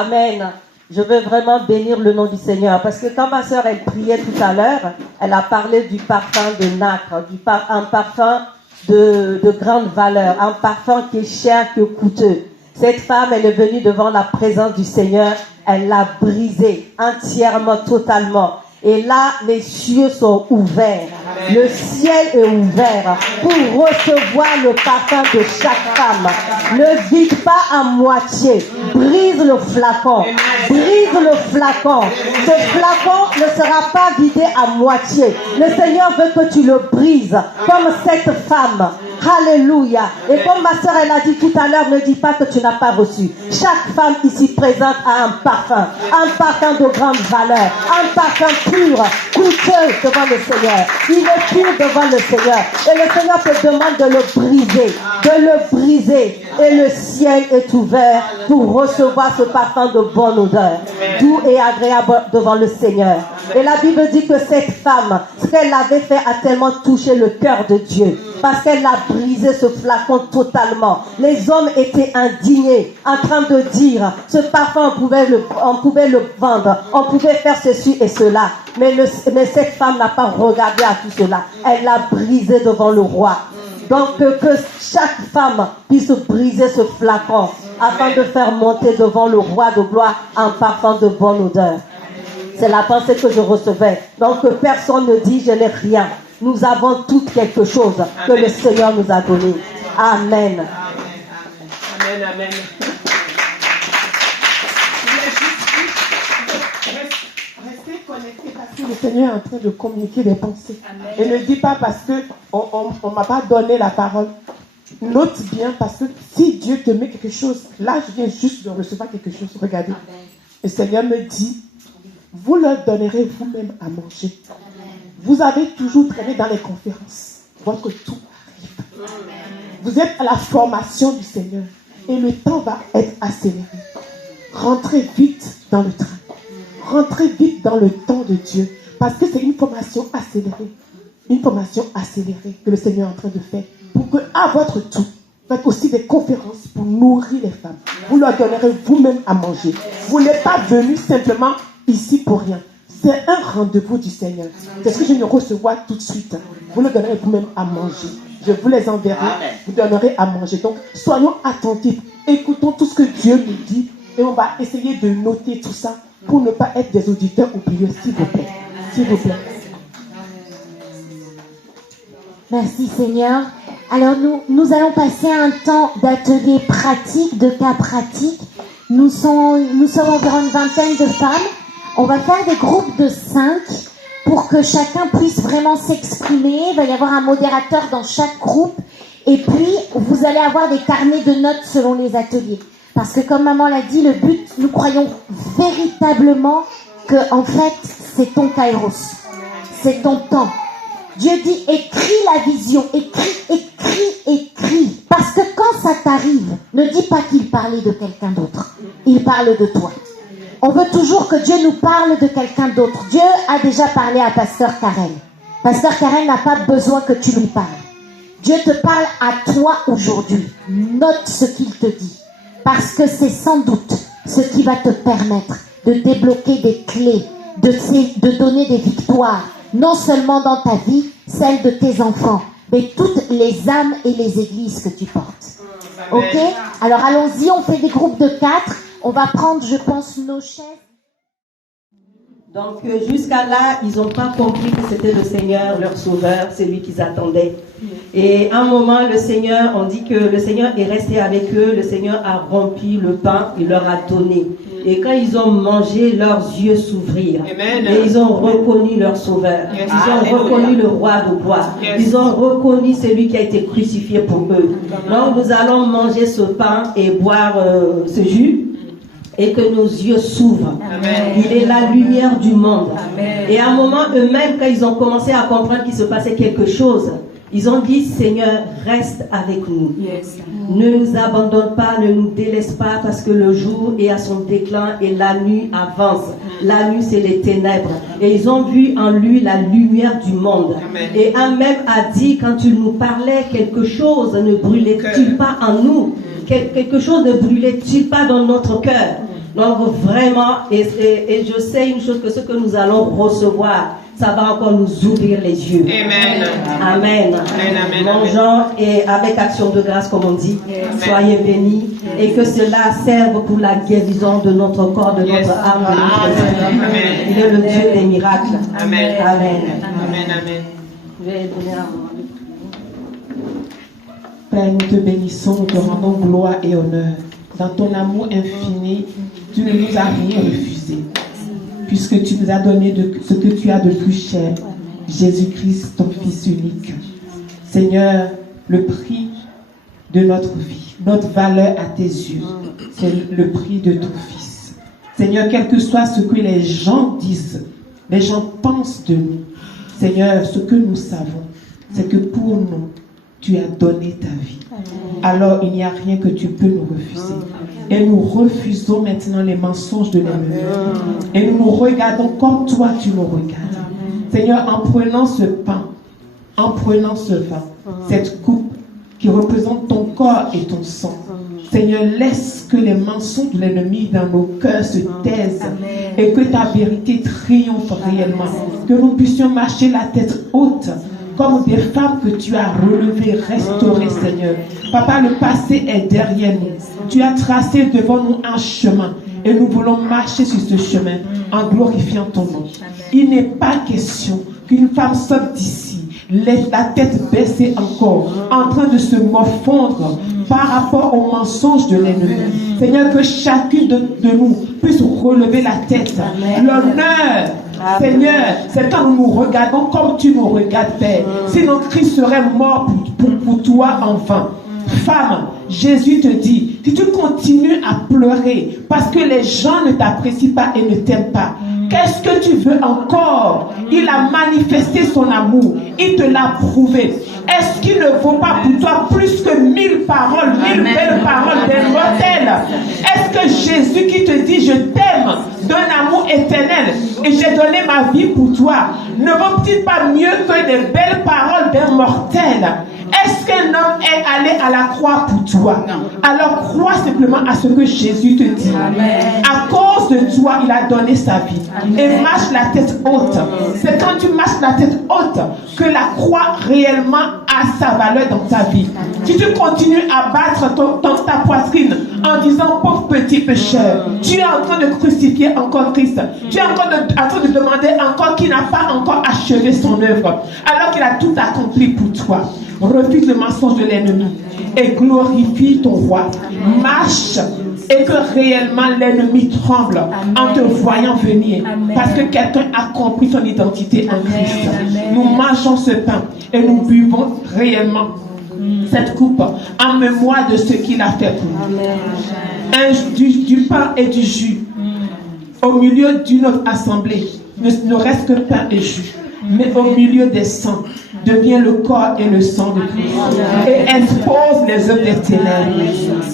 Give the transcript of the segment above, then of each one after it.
Amen. Je veux vraiment bénir le nom du Seigneur parce que quand ma sœur elle priait tout à l'heure, elle a parlé du parfum de nacre, un parfum de grande valeur, un parfum qui est cher, qui est coûteux. Cette femme, elle est venue devant la présence du Seigneur, elle l'a brisé entièrement, totalement. Et là, les cieux sont ouverts. Le ciel est ouvert pour recevoir le parfum de chaque femme. Ne vide pas à moitié. Brise le flacon. Brise le flacon. Ce flacon ne sera pas vidé à moitié. Le Seigneur veut que tu le brises comme cette femme. Alléluia. Et comme ma soeur elle a dit tout à l'heure, ne dis pas que tu n'as pas reçu. Chaque femme ici présente a un parfum de grande valeur, un parfum pur, coûteux devant le Seigneur. Il est pur devant le Seigneur. Et le Seigneur te demande de le briser, Et le ciel est ouvert pour recevoir ce parfum de bonne odeur, doux et agréable devant le Seigneur. Et la Bible dit que cette femme, ce qu'elle avait fait a tellement touché le cœur de Dieu. Parce qu'elle a brisé ce flacon totalement. Les hommes étaient indignés, en train de dire, ce parfum, on pouvait le vendre, on pouvait faire ceci et cela. Mais cette femme n'a pas regardé à tout cela. Elle l'a brisé devant le roi. Donc que chaque femme puisse briser ce flacon afin de faire monter devant le roi de gloire un parfum de bonne odeur. C'est la pensée que je recevais. Donc que personne ne dit je n'ai rien. Nous avons tout quelque chose que le Seigneur nous a donné. Amen. Amen, amen. Restez connectés parce que le Seigneur est en train de communiquer des pensées. Amen. Et ne dis pas parce qu'on ne m'a pas donné la parole. Note bien parce que si Dieu te met quelque chose, là je viens juste de recevoir quelque chose. Regardez. Amen. Le Seigneur me dit, vous leur donnerez vous-même à manger. Vous avez toujours traîné dans les conférences. Votre tour arrive. Vous êtes à la formation du Seigneur. Et le temps va être accéléré. Rentrez vite dans le train. Rentrez vite dans le temps de Dieu. Parce que c'est une formation accélérée. Une formation accélérée que le Seigneur est en train de faire. Pour que, à votre tour, faites aussi des conférences pour nourrir les femmes. Vous leur donnerez vous-même à manger. Vous n'êtes pas venus simplement ici pour rien. C'est un rendez-vous du Seigneur. C'est ce que je vais recevoir tout de suite. Vous le donnerez vous-même à manger. Je vous les enverrai. Vous donnerez à manger. Donc, soyons attentifs. Écoutons tout ce que Dieu nous dit. Et on va essayer de noter tout ça pour ne pas être des auditeurs oubliés, s'il vous plaît. S'il vous plaît. Merci Seigneur. Alors nous allons passer un temps d'atelier pratique, de cas pratiques. Nous sommes environ une vingtaine de femmes. On va faire des groupes de 5 pour que chacun puisse vraiment s'exprimer. Il va y avoir un modérateur dans chaque groupe. Et puis, vous allez avoir des carnets de notes selon les ateliers. Parce que comme maman l'a dit, le but, nous croyons véritablement que, en fait, c'est ton kairos. C'est ton temps. Dieu dit, écris la vision. Écris. Parce que quand ça t'arrive, ne dis pas qu'il parlait de quelqu'un d'autre. Il parle de toi. On veut toujours que Dieu nous parle de quelqu'un d'autre. Dieu a déjà parlé à Pasteur Karen. Pasteur Karen n'a pas besoin que tu lui parles. Dieu te parle à toi aujourd'hui. Note ce qu'il te dit. Parce que c'est sans doute ce qui va te permettre de débloquer des clés, de donner des victoires. Non seulement dans ta vie, celle de tes enfants, mais toutes les âmes et les églises que tu portes. Ok? Alors allons-y, on fait des groupes de 4. On va prendre, je pense, nos chaises. Donc, jusqu'à là, ils n'ont pas compris que c'était le Seigneur, leur sauveur, c'est lui qu'ils attendaient. Et à un moment, le Seigneur, on dit que le Seigneur est resté avec eux, le Seigneur a rempli le pain, il leur a donné. Et quand ils ont mangé, leurs yeux s'ouvrirent. Et ils ont reconnu leur sauveur. Ils ont reconnu le roi de gloire. Ils ont reconnu celui qui a été crucifié pour eux. Donc, nous allons manger ce pain et boire ce jus. Et que nos yeux s'ouvrent. Amen. Il est la lumière du monde. Amen. Et à un moment, eux-mêmes, quand ils ont commencé à comprendre qu'il se passait quelque chose, ils ont dit, Seigneur, reste avec nous. Yes. Ne nous abandonne pas, ne nous délaisse pas, parce que le jour est à son déclin et la nuit avance. La nuit, c'est les ténèbres. Et ils ont vu en lui la lumière du monde. Amen. Et un même a dit, quand tu nous parlais, quelque chose ne brûlait-il pas en nous? Quelque chose ne brûlait-il pas dans notre cœur? Donc vraiment, et je sais une chose, que ce que nous allons recevoir, ça va encore nous ouvrir les yeux. Amen. Amen. Mangeons et avec action de grâce, comme on dit. Soyez bénis et que cela serve pour la guérison de notre corps, de notre âme, de notre esprit. Il est le Dieu des miracles. Amen. Amen. Amen. Je vais donner un moment. Père, nous te bénissons, nous te rendons gloire et honneur. Dans ton amour infini, tu ne nous as rien refusé, puisque tu nous as donné ce que tu as de plus cher, Jésus-Christ, ton Fils unique. Seigneur, le prix de notre vie, notre valeur à tes yeux, c'est le prix de ton Fils. Seigneur, quel que soit ce que les gens disent, les gens pensent de nous, Seigneur, ce que nous savons, c'est que pour nous, tu as donné ta vie. Alors il n'y a rien que tu peux nous refuser. Et nous refusons maintenant les mensonges de l'ennemi. Et nous nous regardons comme toi tu nous regardes. Seigneur, en prenant ce pain, en prenant ce vin, cette coupe qui représente ton corps et ton sang, Seigneur, laisse que les mensonges de l'ennemi dans nos cœurs se taisent et que ta vérité triomphe réellement. Que nous puissions marcher la tête haute comme des femmes que tu as relevées, restaurées, Seigneur. Papa, le passé est derrière nous. Tu as tracé devant nous un chemin et nous voulons marcher sur ce chemin en glorifiant ton nom. Il n'est pas question qu'une femme sorte d'ici, la tête baissée encore, en train de se morfondre par rapport aux mensonges de l'ennemi. Seigneur, que chacune de nous puisse relever la tête. L'honneur, Seigneur, c'est quand nous nous regardons comme tu nous regardes, Père. Sinon, Christ serait mort pour toi en vain. Femme, Jésus te dit, si tu continues à pleurer parce que les gens ne t'apprécient pas et ne t'aiment pas, qu'est-ce que tu veux encore? Il a manifesté son amour. Il te l'a prouvé. Est-ce qu'il ne vaut pas pour toi plus que 1000 paroles, 1000 belles paroles d'immortelles? Est-ce que Jésus qui te dit je t'aime d'un amour éternel et j'ai donné ma vie pour toi ne vaut-il pas mieux que des belles paroles d'immortels? Est-ce qu'un homme est allé à la croix pour toi? Alors crois simplement à ce que Jésus te dit. À cause de toi, il a donné sa vie. Et marche la tête haute. C'est quand tu marches la tête haute que la croix réellement a sa valeur dans ta vie. Si tu continues à battre ta poitrine en disant pauvre petit pécheur, tu es en train de crucifier encore Christ. Tu es en train de demander encore qu'il n'a pas encore achevé son œuvre, alors qu'il a tout accompli pour toi. Refuse le mensonge de l'ennemi et glorifie ton roi. Marche et que réellement l'ennemi tremble en te voyant venir parce que quelqu'un a compris son identité en Christ. Nous mangeons ce pain et nous buvons réellement cette coupe en mémoire de ce qu'il a fait pour nous. Du pain et du jus au milieu d'une autre assemblée ne reste que pain et jus, mais au milieu des sangs devient le corps et le sang de Christ et expose les œuvres des ténèbres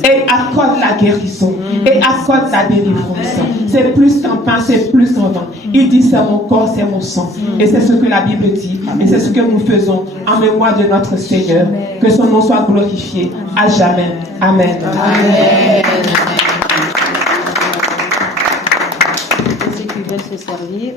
et accorde la guérison et accorde la délivrance. C'est plus qu'un pain, c'est plus qu'un vin. Il dit c'est mon corps, c'est mon sang. Et c'est ce que la Bible dit et c'est ce que nous faisons en mémoire de notre Seigneur. Que son nom soit glorifié à jamais. Amen. Amen. Ceux qui veulent se servir.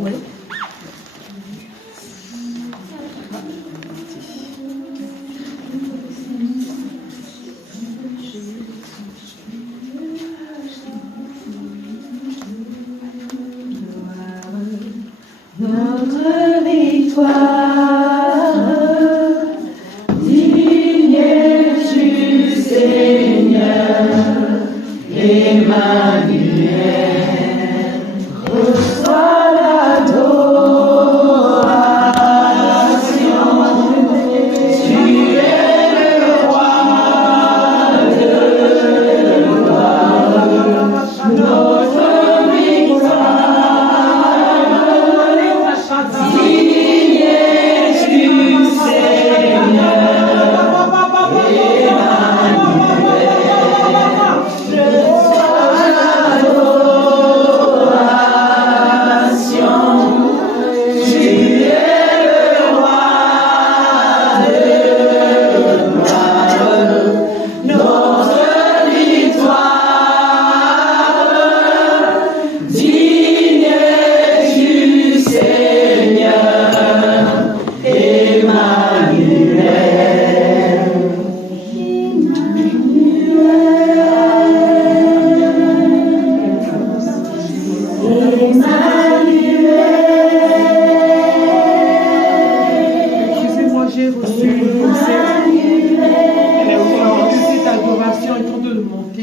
Oui. Notre victoire, digne es-tu, Seigneur, Emmanuel, reçois l'adoration.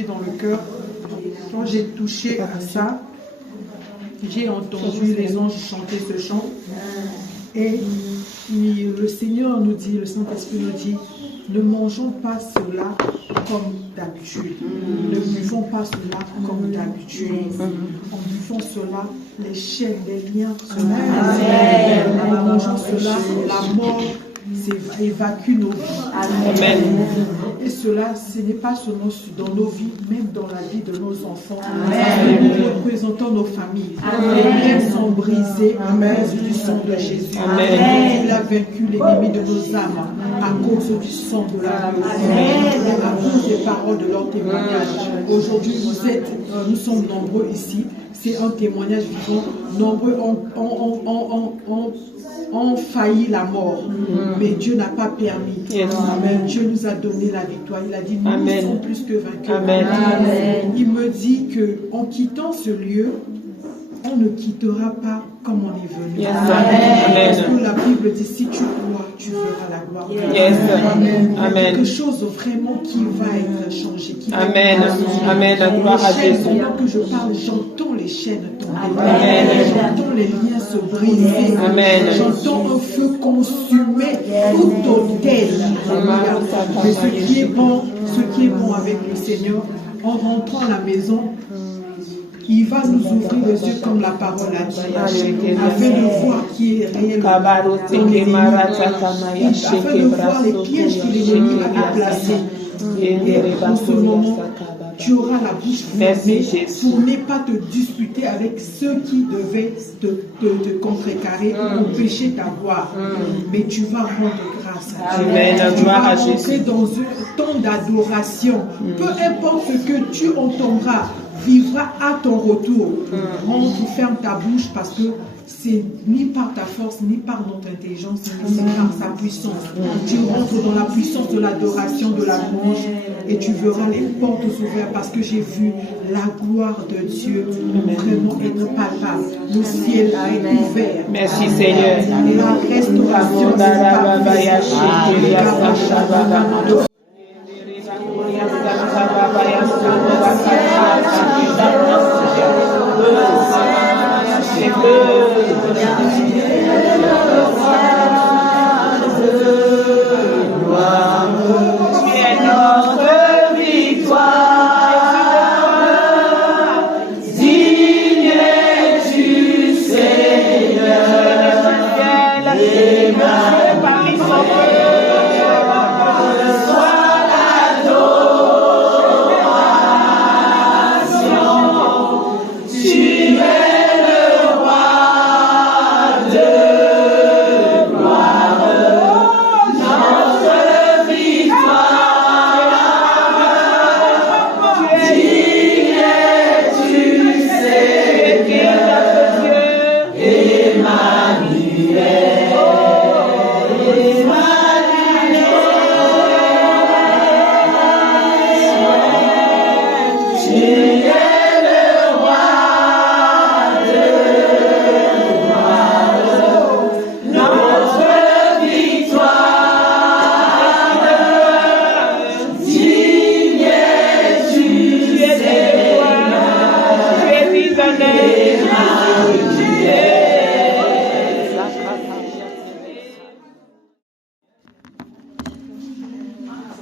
dans le cœur. Quand j'ai touché à ça, j'ai entendu les anges chanter ce chant. Et le Seigneur nous dit, le Saint-Esprit nous dit, ne mangeons pas cela comme d'habitude. Ne buvons pas cela comme d'habitude. En buvant cela, les chaînes, les liens se brisent. En mangeant cela, la mort évacue nos vies. Amen. Et cela, ce n'est pas seulement dans nos vies, même dans la vie de nos enfants. Amen. Nous représentons nos familles. Les liens sont brisés à cause du sang de Jésus. Amen. Il a vaincu l'ennemi de nos âmes à cause du sang de la Amen. À cause des paroles de leur témoignage. Aujourd'hui, nous sommes nombreux ici. C'est un témoignage vivant. Nombreux ont failli la mort, mais Dieu n'a pas permis. Amen. Dieu nous a donné la victoire. Il a dit, nous sommes plus que vainqueurs. Amen. Il me dit qu'en quittant ce lieu, on ne quittera pas comme on est venu. Amen. Parce que la Bible dit, si tu crois, tu verras la gloire de Dieu. Amen. Amen. Quelque chose vraiment qui va être changé. Amen. Amen. La gloire à Jésus. Pendant que je parle, j'entends les chaînes tomber. Amen. J'entends les liens se briser. Amen. J'entends un feu consumer tout autel. Mais ce qui est bon avec le Seigneur, en rentrant à la maison, il va nous ouvrir les yeux comme la parole a dit, afin de voir qui est réellement afin de voir les pièges que l'ennemi a placés. Et en ce moment, tu auras la bouche fermée pour ne pas te disputer avec ceux qui devaient te contrecarrer ou empêcher ta voix. Mais tu vas rendre grâce à Dieu. Tu vas rentrer dans un temps d'adoration. Peu importe ce que tu entendras, vivra à ton retour. Rentre, ferme ta bouche parce que c'est ni par ta force, ni par notre intelligence, mais c'est par sa puissance. Tu rentres dans la puissance de l'adoration, de la louange, et tu verras les portes ouvertes parce que j'ai vu la gloire de Dieu vraiment être palpable. Le ciel a été ouvert. Merci Seigneur. Et la restauration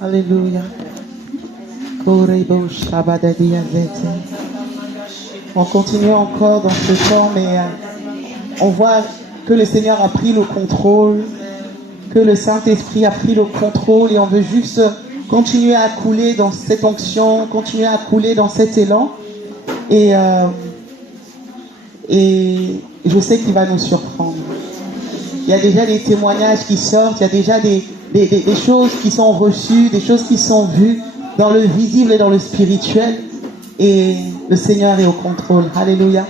Alléluia. On continue encore dans ce temps, mais on voit que le Seigneur a pris le contrôle, que le Saint-Esprit a pris le contrôle et on veut juste continuer à couler dans cette onction, continuer à couler dans cet élan. Et je sais qu'il va nous surprendre. Il y a déjà des témoignages qui sortent, il y a déjà des choses qui sont reçues, des choses qui sont vues dans le visible et dans le spirituel. Et le Seigneur est au contrôle. Alléluia.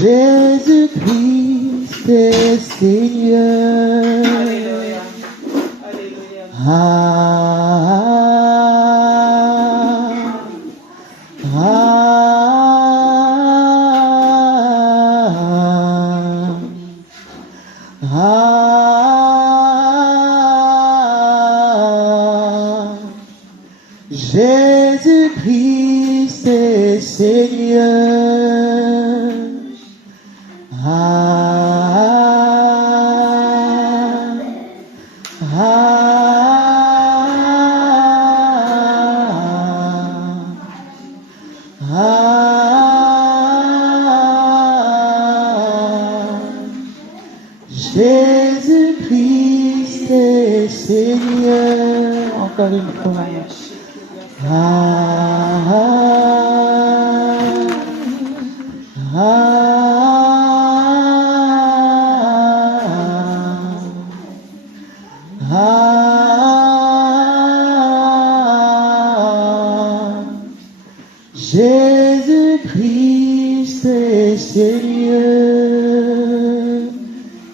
Jésus-Christ est Seigneur. Alléluia. Alléluia. Jésus-Christ est Seigneur. Jésus-Christ est Seigneur. Encore une fois. Jésus-Christ est Seigneur.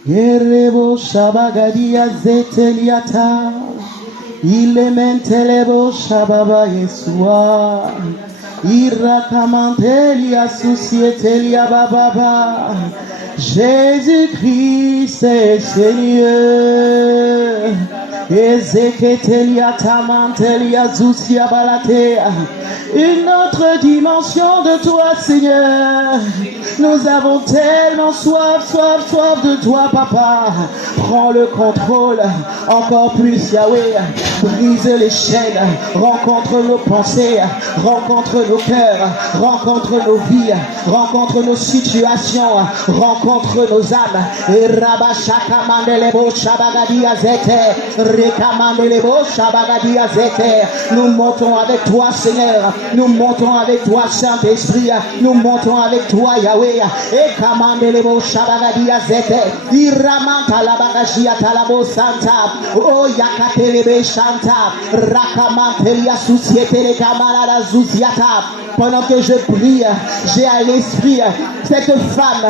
Erebo Shabagadia Zeteliata. Ilementelebo Shababa Yesua. Irakamantelia Susietelia Bababa. Jésus-Christ est Seigneur. Ezeketelia Tamantelia Zusia Balatea. Une autre dimension de toi, Seigneur. Nous avons tellement soif de toi, Papa. Prends le contrôle encore plus, Yahweh. Brise les chaînes, rencontre nos pensées, rencontre nos cœurs, rencontre nos vies, rencontre nos situations, rencontre nos âmes. Et Rabashaka Mandelebo Shabagadia Zete, Rekamandelebo Shabagadia Zete. Nous montons avec toi, Seigneur. Nous montons avec toi, Saint-Esprit. Nous montons avec toi, Yahweh. Et Kamandelebo Shabagadia Zete, Iramanta Labagagia Talabo Santa, O Yakatelebe Shanta, Rakamantelia Société les camarades Zuziata. Pendant que je prie, j'ai à l'esprit cette femme,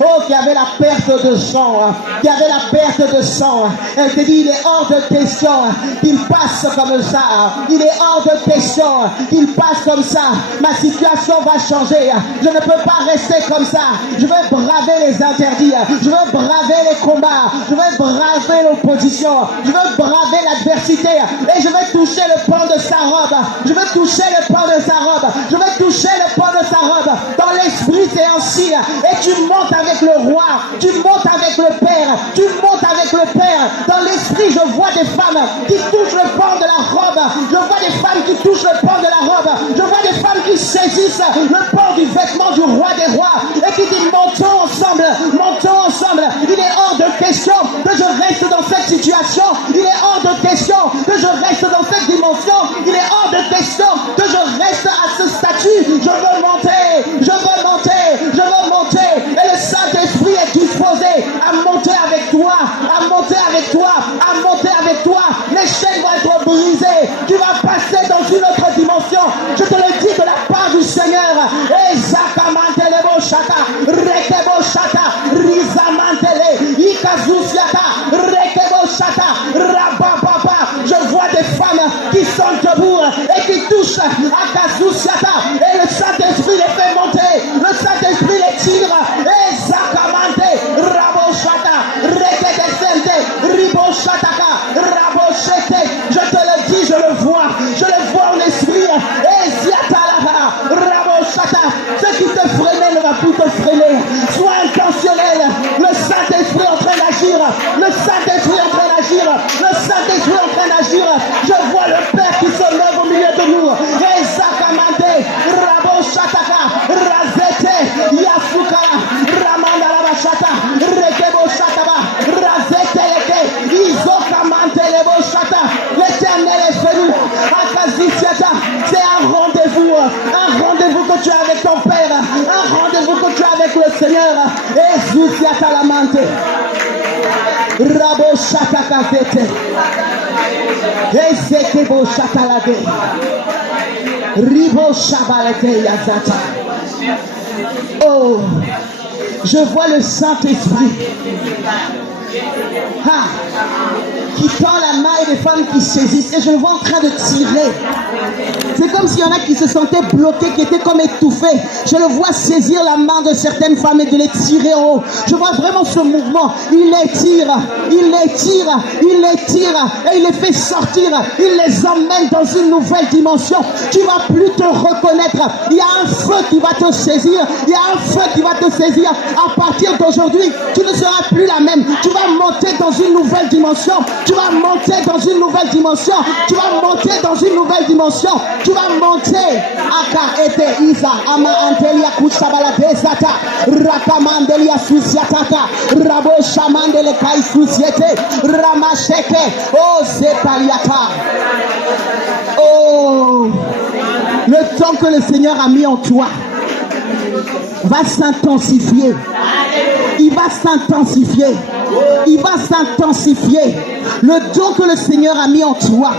oh, qui avait la perte de sang, Elle te dit, il est hors de question qu'il passe comme ça. Il est hors de question qu'il passe comme ça. Ma situation va changer. Je ne peux pas rester comme ça. Je veux braver les interdits. Je veux braver les combats. Je veux braver l'opposition. Je veux braver l'adversité. Et je veux toucher le pan de sa robe. Je veux toucher le pan de sa robe. Je veux toucher le pan de sa robe. Dans l'esprit, c'est ainsi. Et tu montes avec le roi. Tu montes avec le Père. Tu montes avec le Père. Dans l'esprit, je vois des femmes qui touchent le pan de la robe. Je vois des femmes qui touchent le pan de la robe. Je vois des femmes qui saisissent le pan du vêtement du roi des rois. Et qui disent, montons ensemble. Montons ensemble. Il est hors de question que je reste dans cette situation. Il est hors de question que je reste dans cette dimension. Il est hors de question que je reste à ce statut. Je veux monter. Je veux monter. Je veux monter. Et le Saint-Esprit est disposé à monter avec toi. À monter avec toi. À monter avec toi. Les chaînes vont être brisées. Tu vas passer dans une autre dimension. Je te le dis de la part du Seigneur. Et Zakamantelebo Shaka. Rekebo Shaka. Rizamantele. Ikazusiata. Rekebo Shaka. Rabababa. Je vois des femmes qui sont debout et qui touchent à Kazusiata. Et le Saint-Esprit les fait monter. Le Saint-Esprit les tire. Et Zakamante. Raboshata. Rekedesente. Riboshataka. Raboshete. Je te le dis, je le vois. Je le vois en esprit. Et Ziatalaka. Raboshata. Ce qui te freinait ne va plus te freiner. Sois intentionnel. Le Saint-Esprit est en train d'agir. Le Saint-Esprit est en train d'agir. Le Saint-Esprit est en train d'agir. Je vois le Père qui se lève au milieu de nous. Et Zakamante. Raboshataka. Razete. Yasuka. Ramandalabashata. Rekebo Shataba. Razete leke. Izokamante lebo Shata. L'Éternel est venu. Akazisiata. C'est un rendez-vous. Un rendez-vous que tu as avec ton Père. Un rendez-vous que tu as avec le Seigneur. Et Zuziata Lamante. Rabo Shataka Zete. Et Zekebo Shatalade. Ribo Shabalete Yazata. Oh, je vois le Saint-Esprit qui tend la main et des femmes qui saisissent. Et je le vois en train de tirer. C'est comme s'il y en a qui se sentaient bloqués, qui étaient comme étouffés. Je le vois saisir la main de certaines femmes et de les tirer en haut. Je vois vraiment ce mouvement. Il les tire, il les tire, il les tire et il les fait sortir. Il les emmène dans une nouvelle dimension. Tu ne vas plus te reconnaître. Il y a un feu qui va te saisir. Il y a un feu qui va te saisir. À partir d'aujourd'hui, tu ne seras plus la même. Tu vas monter dans une nouvelle dimension. Tu vas monter dans une nouvelle dimension. Tu vas monter dans une nouvelle dimension. Tu vas monter. Aka ete isa ama antelia kushabala desata rakamandelia susiataka rabo shamandele kai susiete ramasheke oh setaliata. Oh, le temps que le Seigneur a mis en toi va s'intensifier. Il va s'intensifier. Il va s'intensifier. Le don que le Seigneur a mis en toi,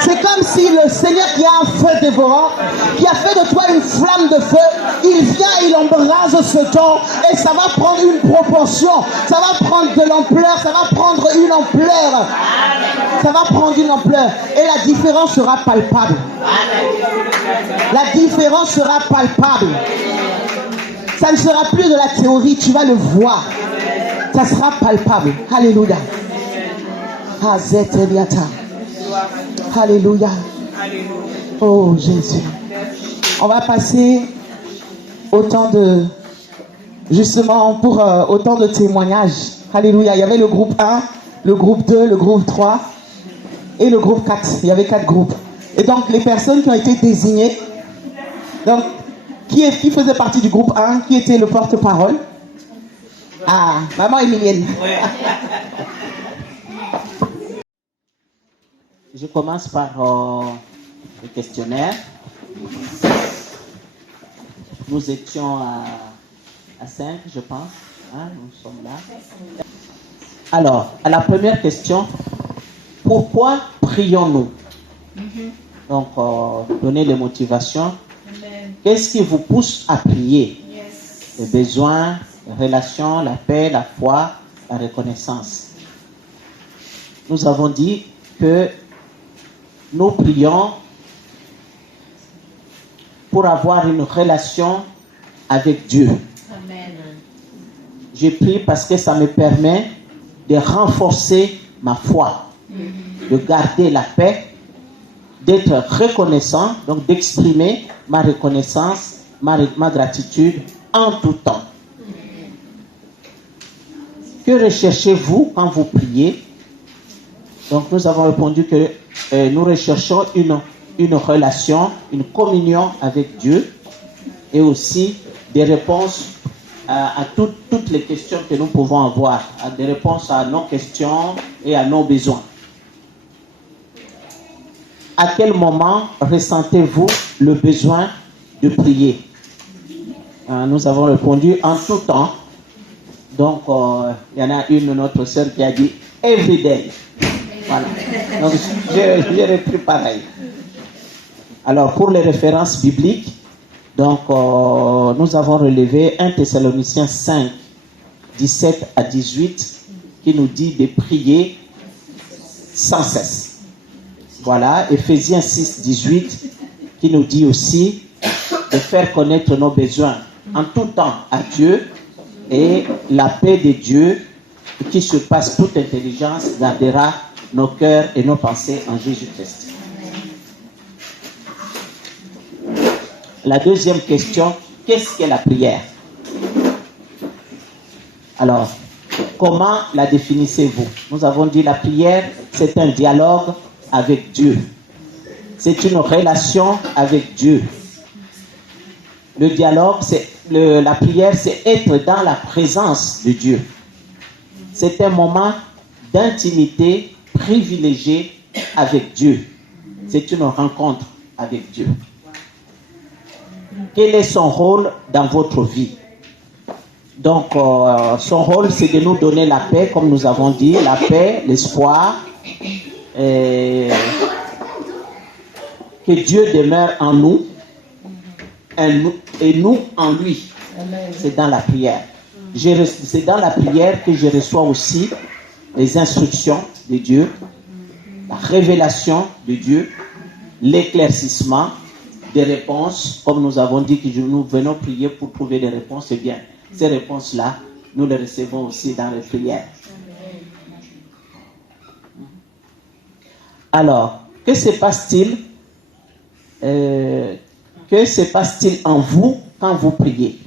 c'est comme si le Seigneur qui a un feu dévorant, qui a fait de toi une flamme de feu, il vient et il embrase ce don et ça va prendre une proportion, ça va prendre de l'ampleur, ça va prendre une ampleur, ça va prendre une ampleur et la différence sera palpable. La différence sera palpable. Ça ne sera plus de la théorie, tu vas le voir. Ça sera palpable. Alléluia. Alléluia. Oh Jésus. On va passer au temps de, justement, pour autant de témoignages. Alléluia. Il y avait le groupe 1, le groupe 2, le groupe 3 et le groupe 4. Il y avait 4 groupes. Et donc, les personnes qui ont été désignées, donc, qui faisait partie du groupe 1, qui était le porte-parole? Ah, maman Emilienne. Je commence par le questionnaire. Nous étions à 5, je pense. Nous sommes là. Alors, à la première question, pourquoi prions-nous? Donc, donner les motivations. Qu'est-ce qui vous pousse à prier? Les besoins, les relations, la paix, la foi, la reconnaissance. Nous avons dit que nous prions pour avoir une relation avec Dieu. Amen. Je prie parce que ça me permet de renforcer ma foi, de garder la paix, d'être reconnaissant, donc d'exprimer ma reconnaissance, ma gratitude en tout temps. Que recherchez-vous quand vous priez? Donc nous avons répondu que nous recherchons une relation, une communion avec Dieu et aussi des réponses à toutes les questions que nous pouvons avoir, des réponses à nos questions et à nos besoins. À quel moment ressentez-vous le besoin de prier? Nous avons répondu en tout temps. Donc, il y en a une, notre sœur, qui a dit « every day ». Voilà. Donc, j'ai repris pareil. Alors, pour les références bibliques, donc, nous avons relevé 1 Thessaloniciens 5, 17 à 18, qui nous dit de prier sans cesse. Voilà, Éphésiens 6, 18, qui nous dit aussi de faire connaître nos besoins en tout temps à Dieu, et la paix de Dieu, qui surpasse toute intelligence, gardera nos cœurs et nos pensées en Jésus-Christ. La deuxième question, qu'est-ce qu'est la prière? Alors, comment la définissez-vous? Nous avons dit la prière, c'est un dialogue avec Dieu. C'est une relation avec Dieu. Le dialogue, la prière, c'est être dans la présence de Dieu. C'est un moment d'intimité privilégié avec Dieu. C'est une rencontre avec Dieu. Quel est son rôle dans votre vie? Donc, son rôle, c'est de nous donner la paix, comme nous avons dit, la paix, l'espoir, que Dieu demeure en nous, et nous en lui. C'est dans la prière. C'est dans la prière que je reçois aussi les instructions de Dieu, la révélation de Dieu, l'éclaircissement des réponses. Comme nous avons dit que nous venons prier pour trouver des réponses, eh bien, ces réponses-là, nous les recevons aussi dans les prières. Alors, que se passe-t-il en vous quand vous priez?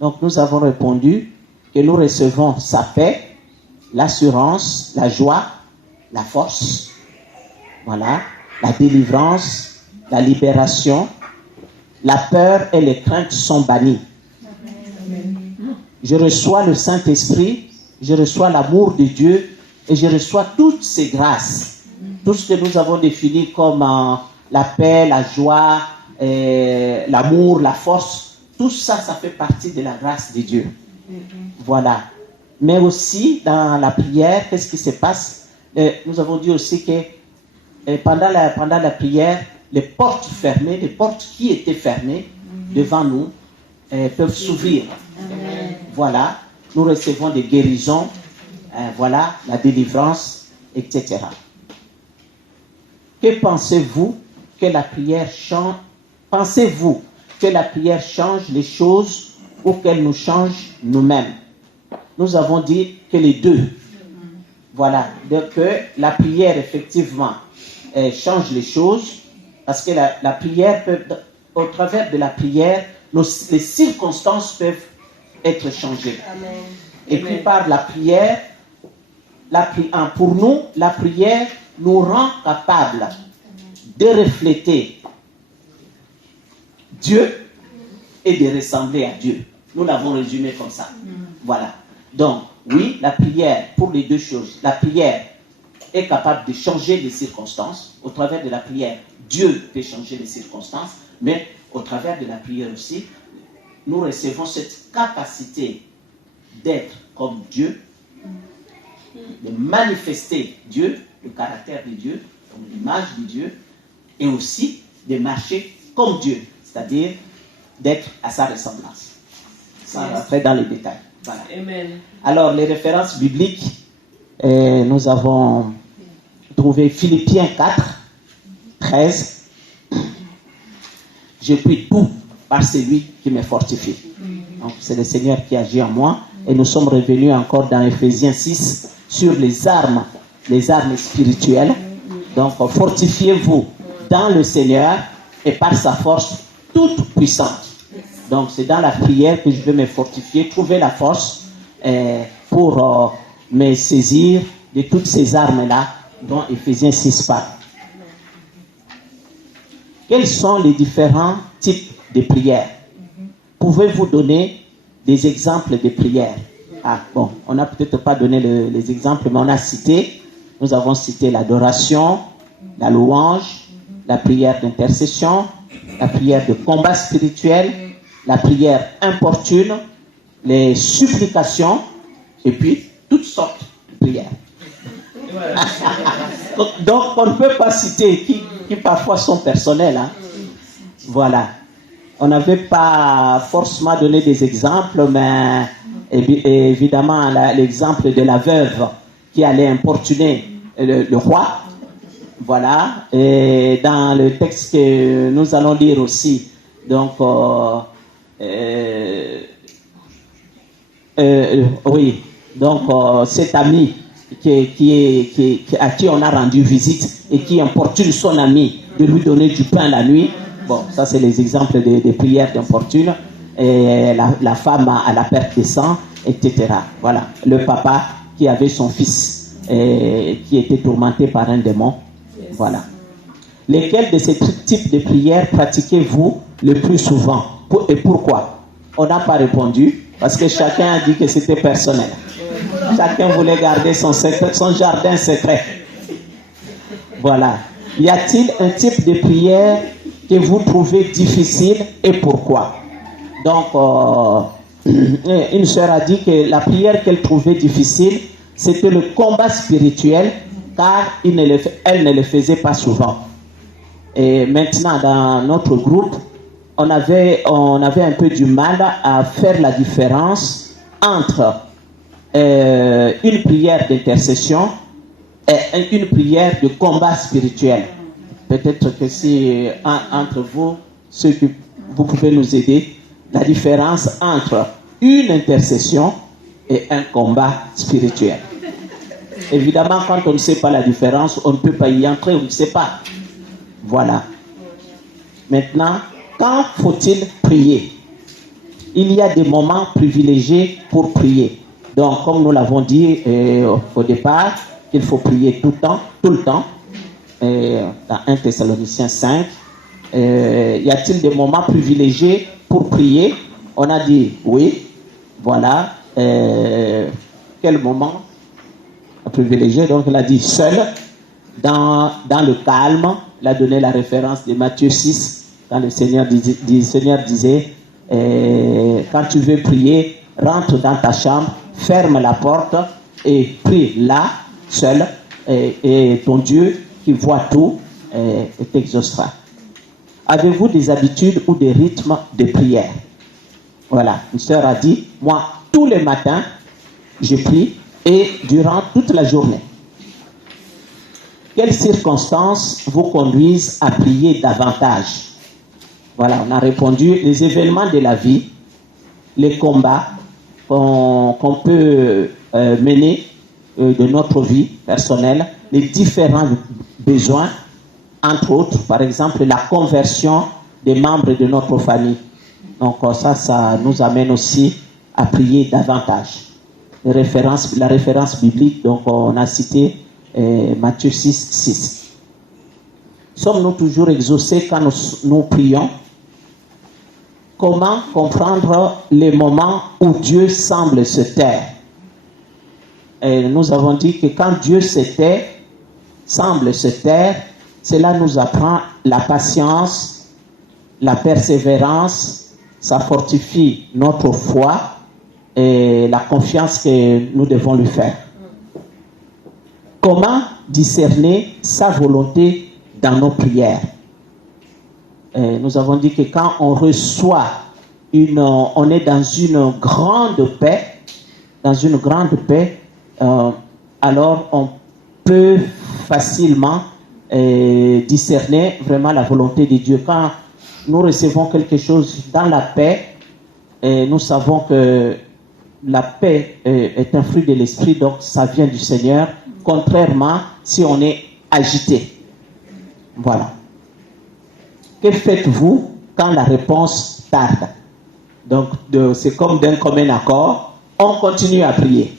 Donc, nous avons répondu que nous recevons sa paix, l'assurance, la joie, la force, voilà, la délivrance, la libération, la peur et les craintes sont bannies. Je reçois le Saint-Esprit, je reçois l'amour de Dieu et je reçois toutes ces grâces. Tout ce que nous avons défini comme la paix, la joie, l'amour, la force, tout ça, ça fait partie de la grâce de Dieu. Voilà. Mais aussi, dans la prière, qu'est-ce qui se passe? Nous avons dit aussi que pendant la prière, les portes fermées, les portes qui étaient fermées devant nous, peuvent s'ouvrir. Voilà. Nous recevons des guérisons, voilà, la délivrance, etc. Que pensez-vous que la prière change? Pensez-vous que la prière change les choses ou qu'elle nous change nous-mêmes? Nous avons dit que les deux. Voilà. Donc, la prière, effectivement, change les choses parce que la prière peut, au travers de la prière, les circonstances peuvent être changées. Amen. Et puis, par la prière, pour nous, la prière nous rend capables de refléter Dieu et de ressembler à Dieu. Nous l'avons résumé comme ça. Voilà. Donc, oui, la prière, pour les deux choses, la prière est capable de changer les circonstances. Au travers de la prière, Dieu peut changer les circonstances, mais au travers de la prière aussi, nous recevons cette capacité d'être comme Dieu, de manifester Dieu, le caractère de Dieu, comme l'image de Dieu, et aussi de marcher comme Dieu, c'est-à-dire d'être à sa ressemblance. Ça va rentrer dans les détails. Voilà. Amen. Alors, les références bibliques, nous avons trouvé Philippiens 4, 13. Je puis tout par celui qui me fortifie. Donc, c'est le Seigneur qui agit en moi. Et nous sommes revenus encore dans Ephésiens 6 sur les armes spirituelles. Donc, fortifiez-vous dans le Seigneur et par sa force toute puissante. Donc, c'est dans la prière que je vais me fortifier, trouver la force pour me saisir de toutes ces armes-là dont Ephésiens 6 parle. Quels sont les différents types de prières? Pouvez-vous donner des exemples de prières? Ah, bon, on n'a peut-être pas donné les exemples, mais on a cité, nous avons cité l'adoration, la louange, la prière d'intercession, la prière de combat spirituel, la prière importune, les supplications, et puis toutes sortes de prières. Donc, on ne peut pas citer qui parfois sont personnelles. Hein. Voilà. On n'avait pas forcément donné des exemples, mais évidemment, l'exemple de la veuve qui allait importuner le roi. Voilà. Et dans le texte que nous allons lire aussi, donc, oui, donc cet ami à qui on a rendu visite et qui importune son ami de lui donner du pain la nuit. Bon, ça c'est les exemples des prières d'importune. Et la femme à la perte de sang, etc. Voilà. Le papa qui avait son fils qui était tourmenté par un démon. Voilà. Lesquels de ces types de prières pratiquez-vous le plus souvent? Et pourquoi? On n'a pas répondu parce que chacun a dit que c'était personnel. Chacun voulait garder son jardin secret. Une Y a-t-il un type de prière que vous trouvez difficile et pourquoi? Donc, une sœur a dit que la prière qu'elle trouvait difficile, c'était le combat spirituel, car elle ne le faisait pas souvent. Et maintenant, dans notre groupe, on avait un peu du mal à faire la différence entre une prière d'intercession et une prière de combat spirituel. Peut-être que si entre vous, ceux que vous pouvez nous aider, la différence entre une intercession et un combat spirituel. Évidemment, quand on ne sait pas la différence, on ne peut pas y entrer, on ne sait pas. Voilà. Maintenant, quand faut-il prier? Il y a des moments privilégiés pour prier. Donc, comme nous l'avons dit au départ, il faut prier tout le temps. Dans 1 Thessaloniciens 5, y a-t-il des moments privilégiés pour prier? On a dit oui. Voilà. Quel moment privilégié? Donc, il a dit seul, dans le calme. Il a donné la référence de Matthieu 6, quand le Seigneur disait quand tu veux prier, rentre dans ta chambre, ferme la porte et prie là, seul, et ton Dieu qui voit tout t'exaucera. Avez-vous des habitudes ou des rythmes de prière? Voilà, une sœur a dit, moi, tous les matins, je prie et durant toute la journée. Quelles circonstances vous conduisent à prier davantage? Voilà, on a répondu, les événements de la vie, les combats qu'on peut mener de notre vie personnelle, les différents besoins, entre autres, par exemple, la conversion des membres de notre famille. Donc ça nous amène aussi à prier davantage. La référence biblique, donc on a cité Matthieu 6, 6. Sommes-nous toujours exaucés quand nous prions? Comment comprendre les moments où Dieu semble se taire? Et nous avons dit que quand Dieu semble se taire, cela nous apprend la patience, la persévérance, ça fortifie notre foi et la confiance que nous devons lui faire. Comment discerner sa volonté dans nos prières? Nous avons dit que quand on reçoit on est dans une grande paix, alors on peut facilement discerner vraiment la volonté de Dieu. Quand nous recevons quelque chose dans la paix, nous savons que la paix est un fruit de l'esprit, donc ça vient du Seigneur, contrairement si on est agité. Voilà. Que faites-vous quand la réponse tarde? Donc, c'est comme d'un commun accord, on continue à prier.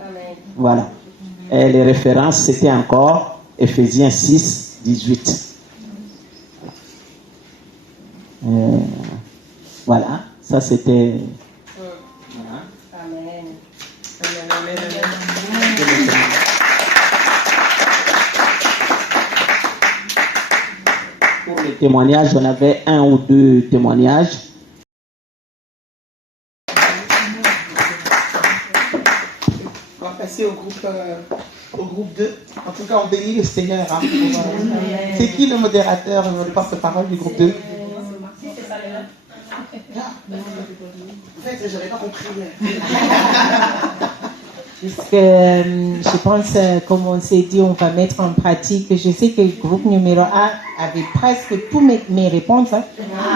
Amen. Voilà. Et les références, c'était encore Ephésiens 6, 18. Voilà, ça c'était... Voilà. Amen. Amen. Pour les témoignages, on avait 1 ou 2 témoignages. On va passer au groupe 2. En tout cas, on bénit le Seigneur. Hein, c'est qui le modérateur, le porte-parole du groupe 2? En fait, je n'avais pas compris. Parce que je pense, comme on s'est dit, on va mettre en pratique. Je sais que le groupe numéro 1 avait presque toutes mes réponses. Hein.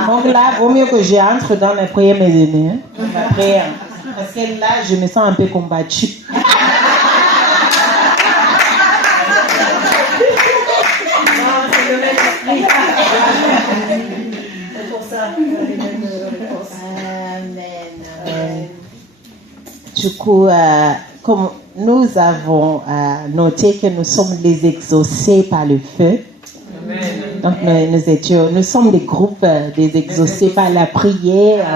Donc là, vaut mieux que j'entre dans la prière, mes amis. Hein. La prière. Parce que là, je me sens un peu combattue. C'est pour ça. Amen. Du coup, comme nous avons noté que nous sommes les exaucés par le feu. Amen. Donc nous sommes les groupes des exaucés par la prière.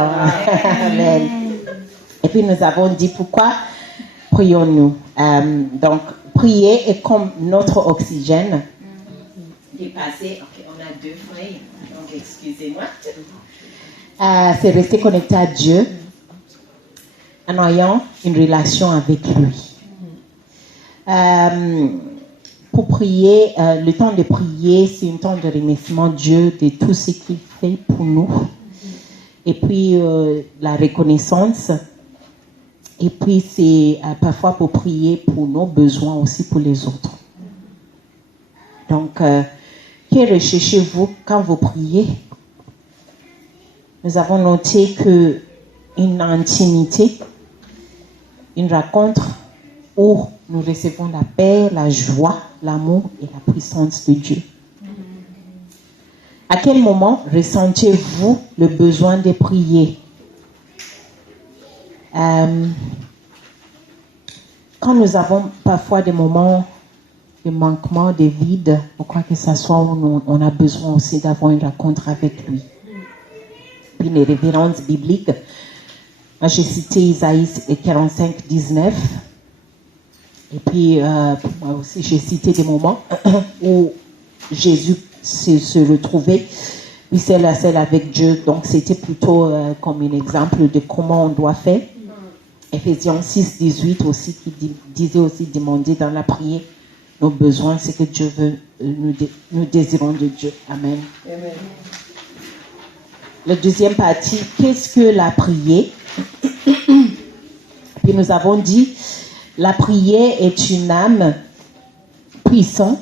Amen. Et puis nous avons dit pourquoi prions-nous. Donc prier est comme notre oxygène. Qui est passé. Ok, on a 2 frères. Donc excusez-moi. C'est rester connecté à Dieu en ayant une relation avec lui. pour prier, le temps de prier, c'est un temps de remerciement Dieu de tout ce qu'il fait pour nous. Et puis, la reconnaissance. Et puis, c'est parfois pour prier pour nos besoins aussi pour les autres. Donc, que recherchez-vous quand vous priez? Nous avons noté qu'une intimité, une rencontre où nous recevons la paix, la joie, l'amour et la puissance de Dieu. À quel moment ressentez-vous le besoin de prier? Quand nous avons parfois des moments de manquement, de vide, je crois que ce soit où on a besoin aussi d'avoir une rencontre avec lui. Puis les références bibliques, moi j'ai cité Isaïe 45, 19. Et puis moi aussi j'ai cité des moments où Jésus se retrouvait, puis seul à seul avec Dieu. Donc c'était plutôt comme un exemple de comment on doit faire. Éphésiens 6, 18 aussi, qui disait aussi demander dans la prière nos besoins, ce que Dieu veut, nous désirons de Dieu. Amen. Amen. La deuxième partie, qu'est-ce que la prière? Puis nous avons dit, la prière est une âme puissante,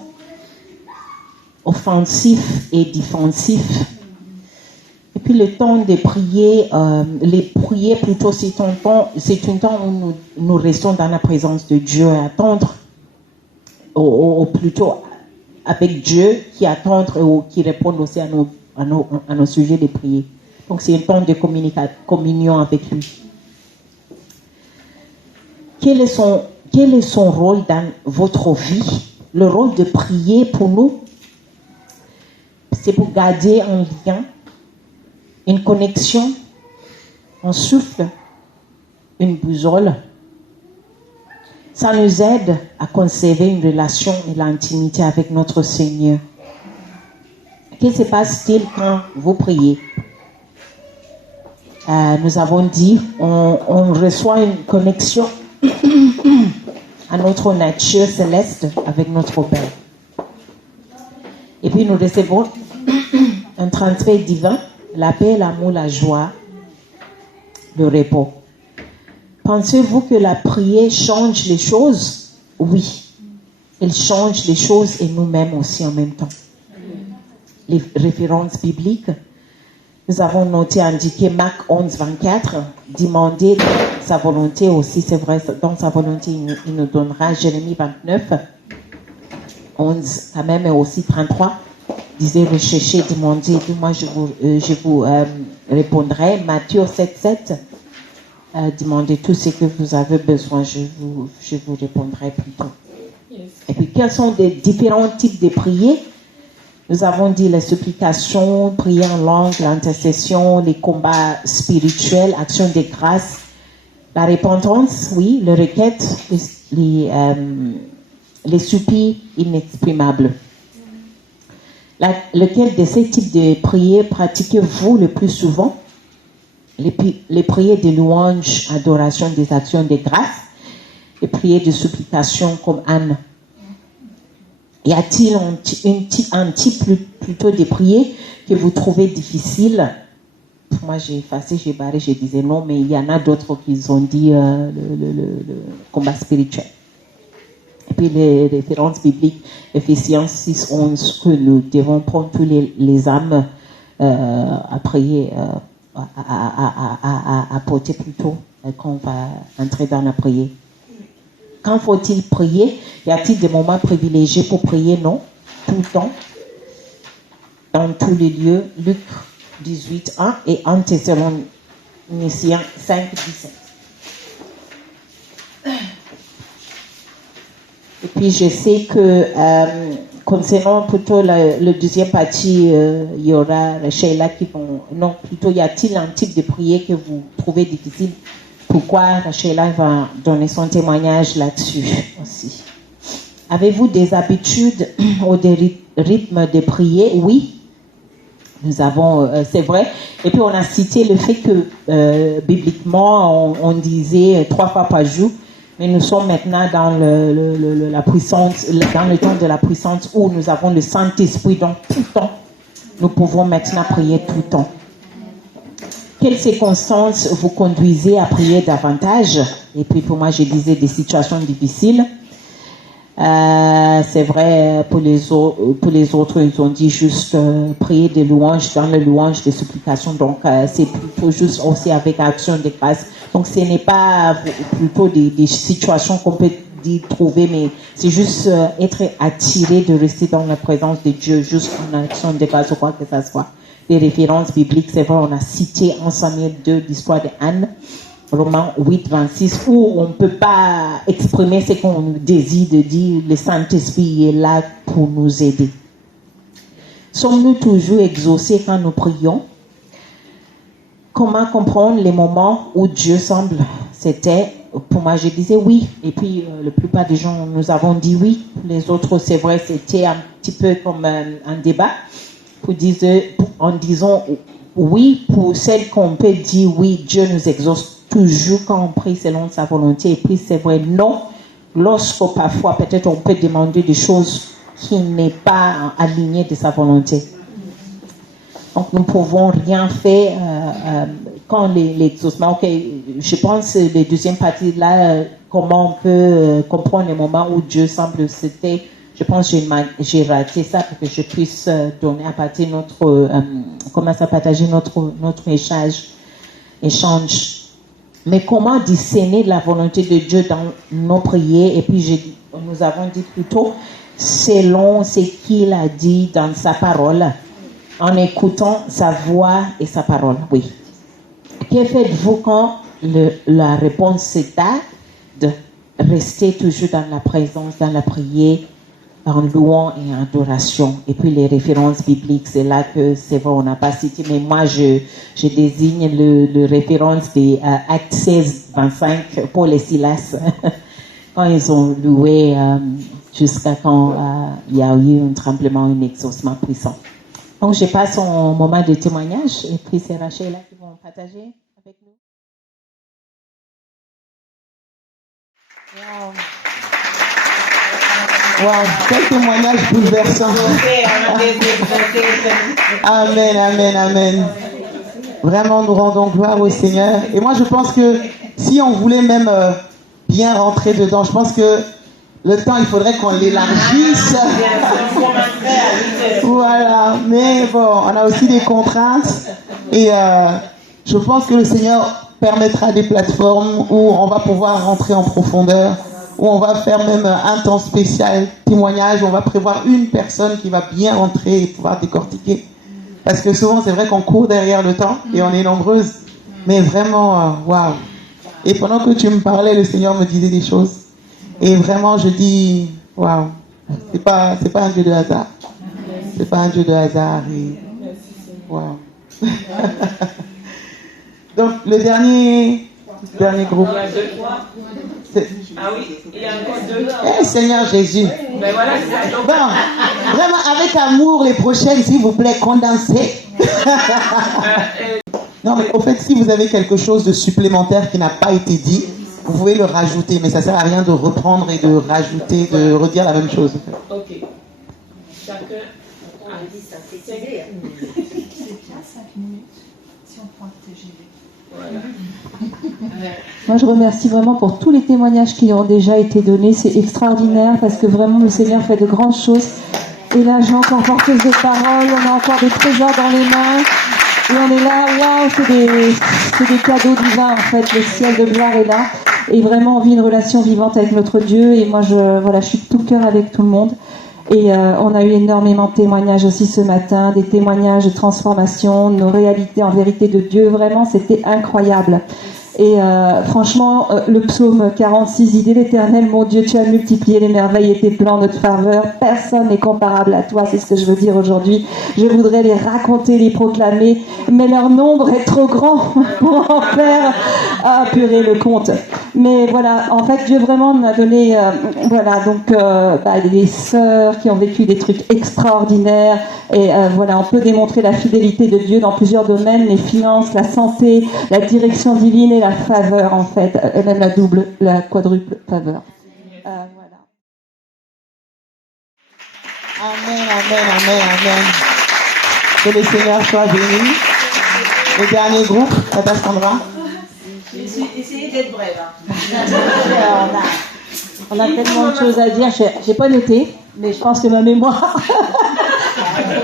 offensif et défensif. Et puis le temps de prier, les prières plutôt, c'est un temps où nous restons dans la présence de Dieu à attendre, ou plutôt avec Dieu qui attend ou qui répond aussi à nos sujets de prière. Donc c'est un temps de communion avec lui. Quel est son rôle dans votre vie? Le rôle de prier pour nous, c'est pour garder un lien, une connexion, un souffle, une boussole. Ça nous aide à conserver une relation et l'intimité avec notre Seigneur. Qu'est-ce qui se passe-t-il quand vous priez? Nous avons dit, on reçoit une connexion à notre nature céleste avec notre Père. Et puis nous recevons un transfert divin, la paix, l'amour, la joie, le repos. Pensez-vous que la prière change les choses? Oui. Elle change les choses et nous-mêmes aussi en même temps. Les références bibliques, nous avons noté, indiqué Marc 11, 24, demander sa volonté aussi, c'est vrai, dans sa volonté, il nous donnera. Jérémie 29, 11 quand même, et aussi 33, disait recherchez, demandez, moi je vous répondrai. Matthieu 7, 7, demandez tout ce que vous avez besoin, je vous répondrai plutôt. Yes. Et puis, quels sont les différents types de prières? Nous avons dit la supplication, prière en langue, l'intercession, les combats spirituels, action de grâce, la repentance, oui, les requêtes, les soupirs inexprimables. Lequel de ces types de prières pratiquez-vous le plus souvent? Les prières de louange, adoration, des actions de grâce, les prières de supplication comme Anne. Y a-t-il un type plutôt de prière que vous trouvez difficile? Moi, j'ai effacé, j'ai barré, je disais non, mais il y en a d'autres qui ont dit le combat spirituel. Et puis les références bibliques, Éphésiens 6, 11, que nous devons prendre tous les âmes à prier, à porter plutôt quand on va entrer dans la prière. Quand faut-il prier? Y a-t-il des moments privilégiés pour prier? Non. Tout le temps. Dans tous les lieux. Luc 18, 1 et 1 Thessaloniciens 5, 17. Et puis je sais que concernant plutôt le deuxième partie, il y aura Sheila qui vont... Non, plutôt y a-t-il un type de prière que vous trouvez difficile? Pourquoi Sheila va donner son témoignage là-dessus aussi. Avez-vous des habitudes ou des rythmes de prière? Oui, nous avons, c'est vrai. Et puis on a cité le fait que bibliquement on disait 3 fois par jour, Mais nous sommes maintenant dans la puissance, dans le temps de la puissance où nous avons le Saint-Esprit. Donc tout le temps, nous pouvons maintenant prier tout le temps. Quelles circonstances vous conduisez à prier davantage? Et puis pour moi, je disais des situations difficiles. C'est vrai, pour les autres, ils ont dit juste prier des louanges, dans les louanges, des supplications. Donc, c'est plutôt juste aussi avec action de grâce. Donc, ce n'est pas plutôt des situations qu'on peut trouver, mais c'est juste être attiré de rester dans la présence de Dieu, juste en action de grâce ou quoi que ça soit. Les références bibliques, c'est vrai, on a cité en Samuel 2 l'histoire de Anne. Romains 8, 26, où on ne peut pas exprimer ce qu'on désire de dire. Le Saint-Esprit est là pour nous aider. Sommes-nous toujours exaucés quand nous prions? Comment comprendre les moments où Dieu semble? C'était, pour moi, je disais oui. Et puis, la plupart des gens, nous avons dit oui. Les autres, c'est vrai, c'était un petit peu comme un débat. En disant oui, pour celles qu'on peut dire oui, Dieu nous exauce toujours quand on prie selon sa volonté. Et puis c'est vrai, non, lorsque parfois peut-être on peut demander des choses qui n'est pas alignées de sa volonté. Donc nous ne pouvons rien faire quand l'exaucement. Ok, je pense la deuxième partie là, comment on peut comprendre les moments où Dieu semble c'était. Je pense que j'ai raté ça pour que je puisse donner à partir partager notre échange. Mais comment discerner la volonté de Dieu dans nos prières? Et puis nous avons dit plutôt selon ce qu'il a dit dans sa parole, en écoutant sa voix et sa parole. Oui. Que faites-vous quand la réponse est de rester toujours dans la présence, dans la prière, en louant et en adoration? Et puis les références bibliques, c'est là que c'est vrai, on n'a pas cité, mais moi je désigne le référence des Actes 16, 25, Paul et Silas, quand ils ont loué jusqu'à quand il y a eu un tremblement, un exaucement puissant. Donc je passe au moment de témoignage, et puis c'est Rachel là qui vont partager avec nous. Wow. Wow, quel témoignage bouleversant. Amen, amen, amen. Vraiment, nous rendons gloire au Seigneur. Et moi, je pense que si on voulait même bien rentrer dedans, je pense que le temps, il faudrait qu'on l'élargisse. Voilà, mais bon, on a aussi des contraintes. Et je pense que le Seigneur permettra des plateformes où on va pouvoir rentrer en profondeur, où on va faire même un temps spécial témoignage, où on va prévoir une personne qui va bien rentrer et pouvoir décortiquer. Parce que souvent, c'est vrai qu'on court derrière le temps et on est nombreuses. Mais vraiment, waouh. Et pendant que tu me parlais, le Seigneur me disait des choses. Et vraiment, je dis, waouh. C'est pas un Dieu de hasard. C'est pas un Dieu de hasard. Et waouh. Donc, le dernier groupe. Ah oui, il y a encore 2 ans. Eh, Seigneur Jésus. Mais voilà, bon, vraiment, avec amour, les prochaines, s'il vous plaît, condensez. Non, mais au fait, si vous avez quelque chose de supplémentaire qui n'a pas été dit, vous pouvez le rajouter, mais ça ne sert à rien de reprendre et de rajouter, de redire la même chose. Ok. Chacun. On a dit ça, c'est 5 minutes si on prend le TGV. Voilà. Moi, je remercie vraiment pour tous les témoignages qui ont déjà été donnés. C'est extraordinaire parce que vraiment, le Seigneur fait de grandes choses. Et là, j'ai encore porteuse de parole, on a encore des trésors dans les mains. Et on est là, waouh, c'est des cadeaux divins, en fait. Le ciel de gloire est là. Et vraiment, on vit une relation vivante avec notre Dieu. Et moi, je suis de tout cœur avec tout le monde. Et on a eu énormément de témoignages aussi ce matin, des témoignages de transformation, de nos réalités en vérité de Dieu. Vraiment, c'était incroyable. Et franchement, le psaume 46, il dit l'Éternel, mon Dieu, tu as multiplié les merveilles et tes plans, notre faveur. Personne n'est comparable à toi, c'est ce que je veux dire aujourd'hui. Je voudrais les raconter, les proclamer, mais leur nombre est trop grand pour en faire apurer le compte. Mais voilà, en fait, Dieu vraiment m'a donné, des sœurs qui ont vécu des trucs extraordinaires. Et voilà, on peut démontrer la fidélité de Dieu dans plusieurs domaines, les finances, la santé, la direction divine et la faveur, en fait, et même la quadruple faveur. Voilà. Amen, amen, amen, amen. Que le Seigneur soit béni. Le dernier groupe, Tata Sandra. Essayez d'être brève. On a tellement de choses à dire. J'ai pas noté, mais je pense que ma mémoire.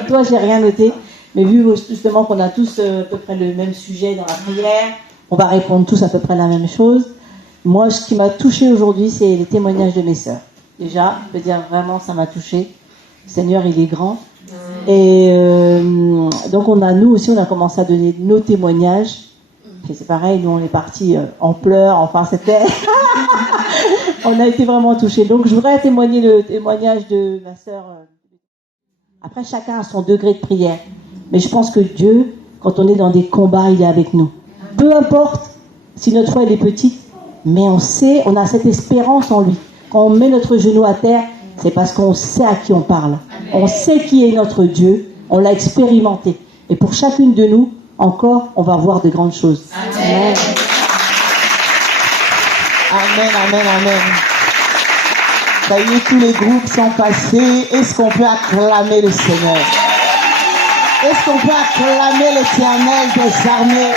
Toi, j'ai rien noté. Mais vu justement qu'on a tous à peu près le même sujet dans la prière, on va répondre tous à peu près la même chose. Moi, ce qui m'a touché aujourd'hui, c'est les témoignages de mes sœurs. Déjà, je peux dire vraiment, ça m'a touché. Le Seigneur, il est grand. Et donc, nous aussi, on a commencé à donner nos témoignages. Et c'est pareil, nous, on est partis en pleurs. Enfin, c'était... on a été vraiment touchés. Donc, je voudrais témoigner le témoignage de ma sœur. Après, chacun a son degré de prière. Mais je pense que Dieu, quand on est dans des combats, il est avec nous. Peu importe si notre foi elle est petite, mais on a cette espérance en lui. Quand on met notre genou à terre, c'est parce qu'on sait à qui on parle. On sait qui est notre Dieu. On l'a expérimenté. Et pour chacune de nous, encore, on va voir de grandes choses. Amen. Amen, amen, amen. Ça y est, tous les groupes sont passés. Est-ce qu'on peut acclamer le Seigneur? Est-ce qu'on peut acclamer l'Éternel des armées?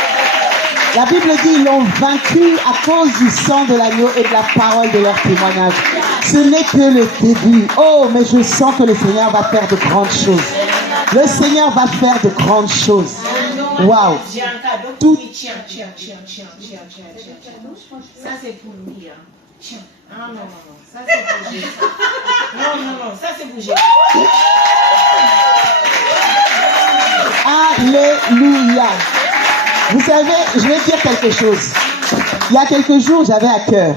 La Bible dit qu'ils l'ont vaincu à cause du sang de l'agneau et de la parole de leur témoignage. Ce n'est que le début. Oh, mais je sens que le Seigneur va faire de grandes choses. Le Seigneur va faire de grandes choses. Waouh. J'ai un cadeau pour lui. Tiens. Ça, c'est pour lui. Tiens. Ah non. Ça, c'est pour Jésus. Non. Ça, c'est pour Jésus. Alléluia. Vous savez, je vais dire quelque chose. Il y a quelques jours, j'avais à cœur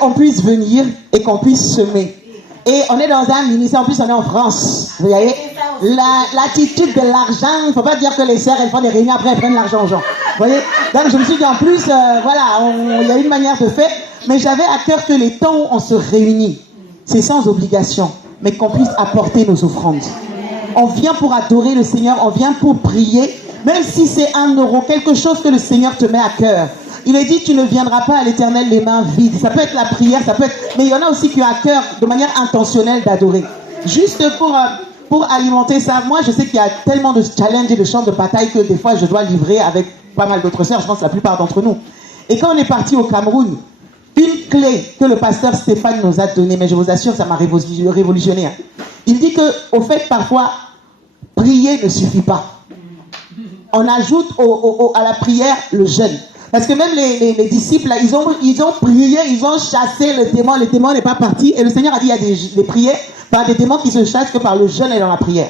qu'on puisse venir et qu'on puisse semer. Et on est dans un ministère, en plus on est en France. Vous voyez, l'attitude de l'argent, il ne faut pas dire que les sœurs, elles font des réunions, après elles prennent l'argent aux gens. Vous voyez, donc je me suis dit en plus, il y a une manière de faire. Mais j'avais à cœur que les temps où on se réunit, c'est sans obligation, mais qu'on puisse apporter nos offrandes. On vient pour adorer le Seigneur, on vient pour prier, même si c'est 1 euro, quelque chose que le Seigneur te met à cœur. Il est dit, tu ne viendras pas à l'Éternel les mains vides. Ça peut être la prière, ça peut être... Mais il y en a aussi qui ont à cœur, de manière intentionnelle, d'adorer. Juste pour alimenter ça, moi je sais qu'il y a tellement de challenges et de champs de bataille que des fois je dois livrer avec pas mal d'autres sœurs, je pense la plupart d'entre nous. Et quand on est parti au Cameroun, une clé que le pasteur Stéphane nous a donnée, mais je vous assure, ça m'a révolutionné. Il dit que, au fait, parfois, prier ne suffit pas. On ajoute à la prière le jeûne. Parce que même les disciples, là, ils ont prié, ils ont chassé le démon n'est pas parti. Et le Seigneur a dit, il y a des prières par des démons qui se chassent que par le jeûne et dans la prière.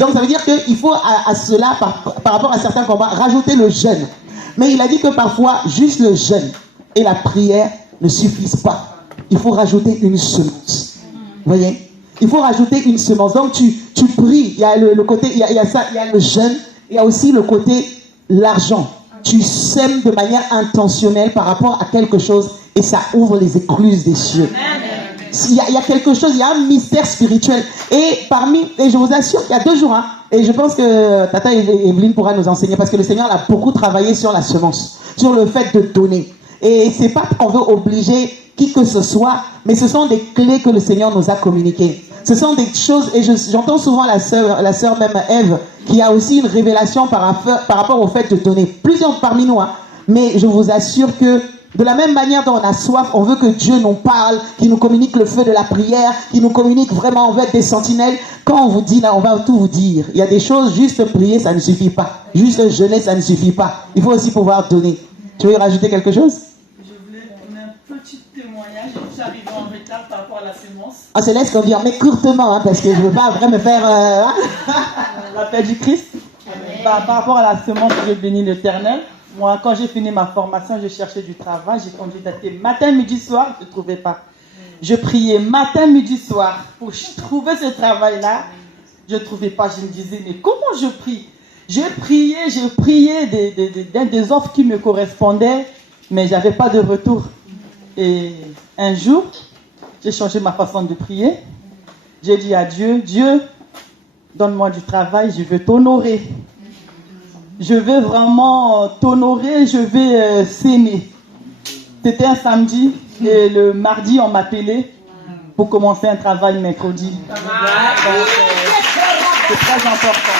Donc ça veut dire qu'il faut à cela, par rapport à certains combats, rajouter le jeûne. Mais il a dit que parfois, juste le jeûne et la prière ne suffisent pas. Il faut rajouter une semence. Vous voyez? Il faut rajouter une semence. Donc tu pries, il y a le côté, il y a ça, il y a le jeûne, il y a aussi le côté l'argent. Tu sèmes de manière intentionnelle par rapport à quelque chose et ça ouvre les écluses des cieux. Il y a quelque chose, il y a un mystère spirituel. Et je vous assure qu'il y a 2 jours, et je pense que Tata Evelyne pourra nous enseigner, parce que le Seigneur a beaucoup travaillé sur la semence, sur le fait de donner. Et c'est pas qu'on veut obliger qui que ce soit, mais ce sont des clés que le Seigneur nous a communiquées. Ce sont des choses, et j'entends souvent la sœur même Ève, qui a aussi une révélation par rapport au fait de donner. Plusieurs parmi nous, mais je vous assure que de la même manière dont on a soif, on veut que Dieu nous parle, qu'il nous communique le feu de la prière, qu'il nous communique vraiment, on veut être des sentinelles. Quand on vous dit, là, on va tout vous dire. Il y a des choses, juste prier, ça ne suffit pas. Juste jeûner, ça ne suffit pas. Il faut aussi pouvoir donner. Tu veux rajouter quelque chose? J'arrive en retard par rapport à la semence. On se laisse conduire, mais courtement, parce que je ne veux pas vraiment me faire... La paix du Christ. Par rapport à la semence, je bénis l'Éternel. Moi, quand j'ai fini ma formation, je cherchais du travail. J'ai candidaté matin, midi, soir. Je ne trouvais pas. Je priais matin, midi, soir pour trouver ce travail-là. Je ne trouvais pas. Je me disais, mais comment je prie? J'ai prié des offres qui me correspondaient, mais je n'avais pas de retour. Et un jour, j'ai changé ma façon de prier. J'ai dit à Dieu, Dieu, donne-moi du travail, je veux t'honorer. Je veux vraiment t'honorer, je vais s'aimer. C'était un samedi et le mardi, on m'appelait pour commencer un travail mercredi. C'est très important.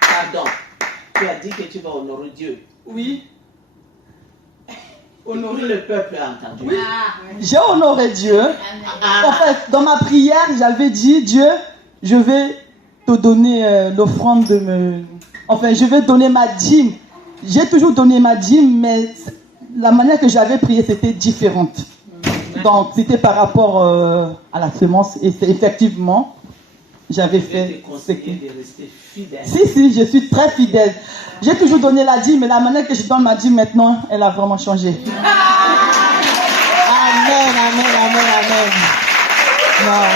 Pardon. Tu as dit que tu vas honorer Dieu. Oui. Honorer le peuple a entendu. Oui. J'ai honoré Dieu. En fait, dans ma prière, j'avais dit, Dieu, je vais te donner l'offrande de me... Enfin, je vais donner ma dîme. J'ai toujours donné ma dîme, mais la manière que j'avais prié, c'était différente. Donc, c'était par rapport à la semence. Et effectivement, j'avais fait... Je vais te conseiller de rester fidèle. Si, je suis très fidèle. J'ai toujours donné la dîme, mais la manière que je donne ma dîme maintenant, elle a vraiment changé. Amen, amen, amen, amen. Non.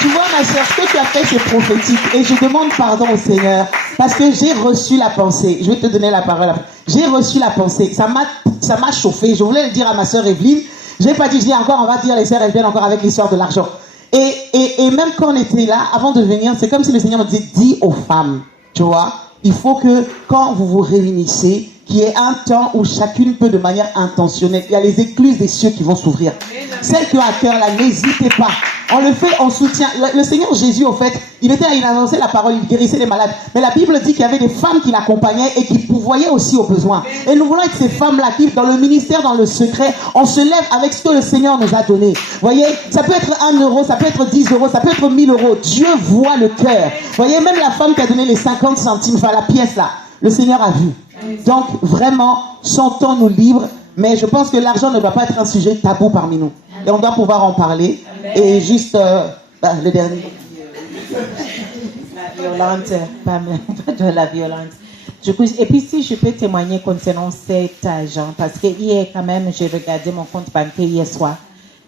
Tu vois, ma soeur, ce que tu as fait, c'est prophétique. Et je demande pardon au Seigneur. Parce que j'ai reçu la pensée. Je vais te donner la parole. J'ai reçu la pensée. Ça m'a chauffé. Je voulais le dire à ma soeur Evelyne. Je n'ai pas dit, je dis encore, on va dire, les sœurs, elles viennent encore avec l'histoire de l'argent. Et même quand on était là, avant de venir, c'est comme si le Seigneur me disait, dis aux femmes, tu vois, il faut que quand vous vous réunissez, qu'il y ait un temps où chacune peut de manière intentionnelle. Il y a les écluses des cieux qui vont s'ouvrir. Celles qui ont à cœur là, n'hésitez pas. On le fait, on soutient. Le Seigneur Jésus, au fait, il annonçait la parole, il guérissait les malades. Mais la Bible dit qu'il y avait des femmes qui l'accompagnaient et qui pourvoyaient aussi aux besoins. Et nous voulons être ces femmes-là qui, dans le ministère, dans le secret, on se lève avec ce que le Seigneur nous a donné. Vous voyez, ça peut être 1 euro, ça peut être 10 euros, ça peut être 1000 euros. Dieu voit le cœur. Vous voyez, même la femme qui a donné les 50 centimes, enfin la pièce là, le Seigneur a vu. Donc, vraiment, sentons-nous libres. Mais je pense que l'argent ne doit pas être un sujet tabou parmi nous. Et on doit pouvoir en parler. Et juste, le dernier. La violente, pas de la violence. Du coup, et puis si je peux témoigner concernant cet argent, parce que hier quand même, j'ai regardé mon compte bancaire hier soir.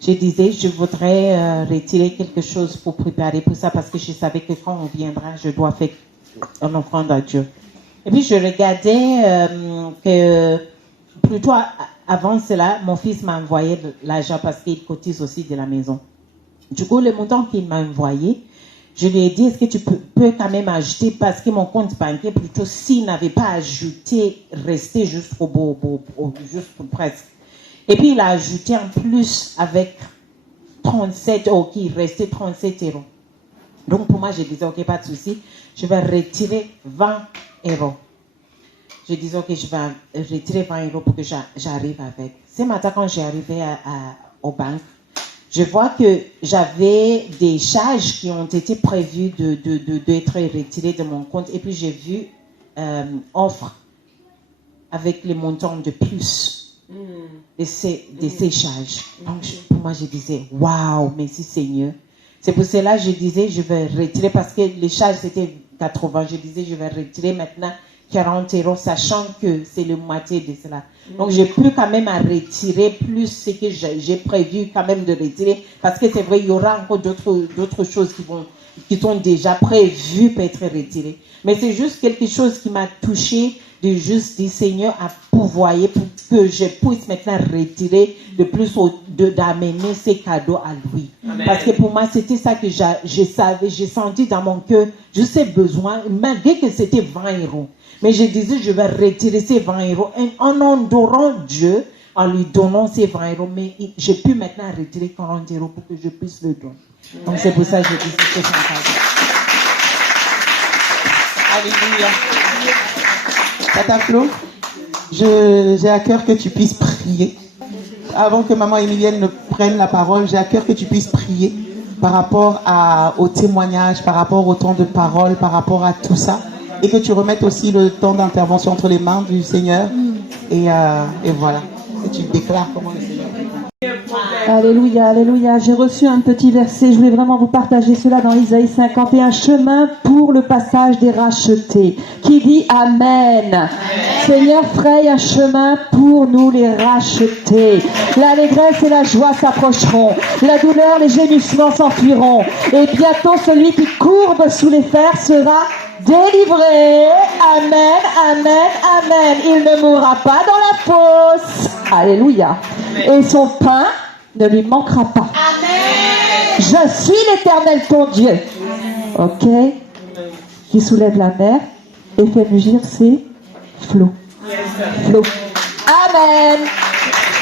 Je disais, je voudrais retirer quelque chose pour préparer pour ça, parce que je savais que quand on viendra, je dois faire une offrande à Dieu. Et puis je regardais que plutôt avant cela, mon fils m'a envoyé de l'argent parce qu'il cotise aussi de la maison. Du coup, le montant qu'il m'a envoyé, je lui ai dit, est-ce que tu peux quand même ajouter, parce que mon compte bancaire, plutôt s'il n'avait pas ajouté, restait jusqu'au bout, juste presque. Et puis il a ajouté en plus avec 37 euros, qui restait 37 euros. Donc pour moi, je disais, ok, pas de souci, je vais retirer 20 euros. Je disais, ok, je vais retirer 20 euros pour que j'arrive avec. Ce matin, quand j'ai arrivé aux banques, je vois que j'avais des charges qui ont été prévues d'être retirées de mon compte. Et puis, j'ai vu offre avec les montants de plus de ces charges. Donc, pour moi, je disais, waouh, merci Seigneur. C'est pour cela que je disais, je vais retirer, parce que les charges, c'était 80. Je disais, je vais retirer maintenant 40 euros, sachant que c'est le moitié de cela. Donc, j'ai pu quand même à retirer plus ce que j'ai prévu quand même de retirer, parce que c'est vrai, il y aura encore d'autres choses qui sont déjà prévues pour être retirées. Mais c'est juste quelque chose qui m'a touché, de juste dire, Seigneur, à pourvoyer pour que je puisse maintenant retirer de plus, d'amener ces cadeaux à lui. Amen. Parce que pour moi, c'était ça que j'ai senti dans mon cœur, je sais besoin, malgré que c'était 20 euros. Mais je disais, je vais retirer ces 20 euros en honorant Dieu, en lui donnant ces 20 euros. Mais j'ai pu maintenant retirer 40 euros pour que je puisse le donner. Donc c'est pour ça que je dis que c'est fantastique. Alléluia. Tata Flo, j'ai à cœur que tu puisses prier. Avant que maman Emilienne ne prenne la parole, j'ai à cœur que tu puisses prier par rapport au témoignage, par rapport au temps de parole, par rapport à tout ça. Et que tu remettes aussi le temps d'intervention entre les mains du Seigneur. Et voilà. Et tu déclares comment le Seigneur. Alléluia, alléluia. J'ai reçu un petit verset. Je voulais vraiment vous partager cela dans Isaïe 51. Chemin pour le passage des rachetés. Qui dit Amen. Amen. Seigneur, fraye un chemin pour nous les racheter. L'allégresse et la joie s'approcheront. La douleur, les gémissements s'enfuiront. Et bientôt celui qui courbe sous les fers sera délivré. Amen, amen, amen. Il ne mourra pas dans la fosse. Alléluia. Et son pain ne lui manquera pas. Amen. Je suis l'Éternel ton Dieu. Ok. Qui soulève la mer et fait mugir ses flots. Flots. Amen.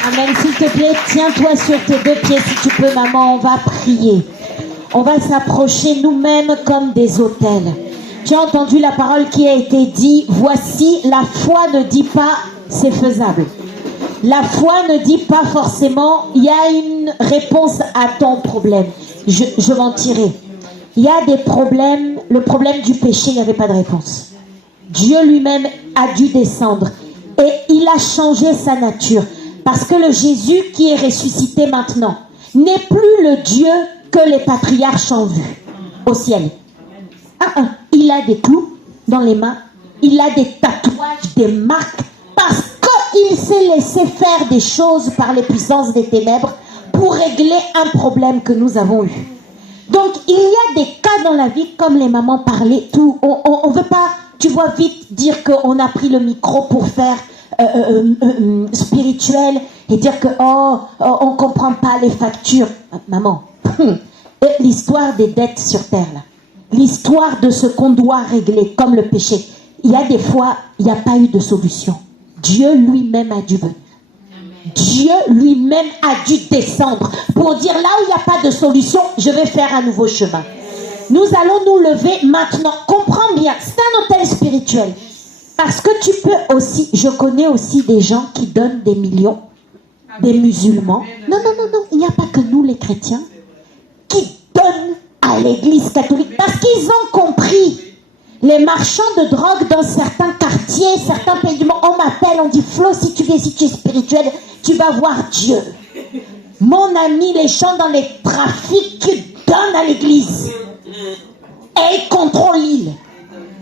Amen. S'il te plaît, tiens-toi sur tes deux pieds si tu peux, maman. On va prier. On va s'approcher nous-mêmes comme des autels. Tu as entendu la parole qui a été dit. Voici, la foi ne dit pas c'est faisable. La foi ne dit pas forcément il y a une réponse à ton problème. Je m'en tirer. Il y a des problèmes. Le problème du péché, il n'y avait pas de réponse. Dieu lui-même a dû descendre et il a changé sa nature. Parce que le Jésus qui est ressuscité maintenant n'est plus le Dieu que les patriarches ont vu au ciel. Il a des clous dans les mains, il a des tatouages, des marques, parce qu'il s'est laissé faire des choses par les puissances des ténèbres pour régler un problème que nous avons eu. Donc il y a des cas dans la vie, comme les mamans parlaient, tout. On ne veut pas, tu vois, vite dire qu'on a pris le micro pour faire spirituel et dire que on comprend pas les factures. Maman, l'histoire des dettes sur terre là, l'histoire de ce qu'on doit régler comme le péché, il y a des fois il n'y a pas eu de solution. Dieu lui-même a dû venir. Dieu lui-même a dû descendre pour dire là où il n'y a pas de solution, je vais faire un nouveau chemin. Nous allons nous lever maintenant. Comprends bien, c'est un hôtel spirituel. Parce que tu peux aussi, je connais aussi des gens qui donnent des millions, des musulmans. Non, il n'y a pas que nous les chrétiens qui donnent à l'église catholique parce qu'ils ont compris. Les marchands de drogue dans certains quartiers, certains pays du monde, on m'appelle, on dit Flo, si tu es spirituel, tu vas voir Dieu. Mon ami, les gens dans les trafics donnent à l'église et ils contrôlent l'île.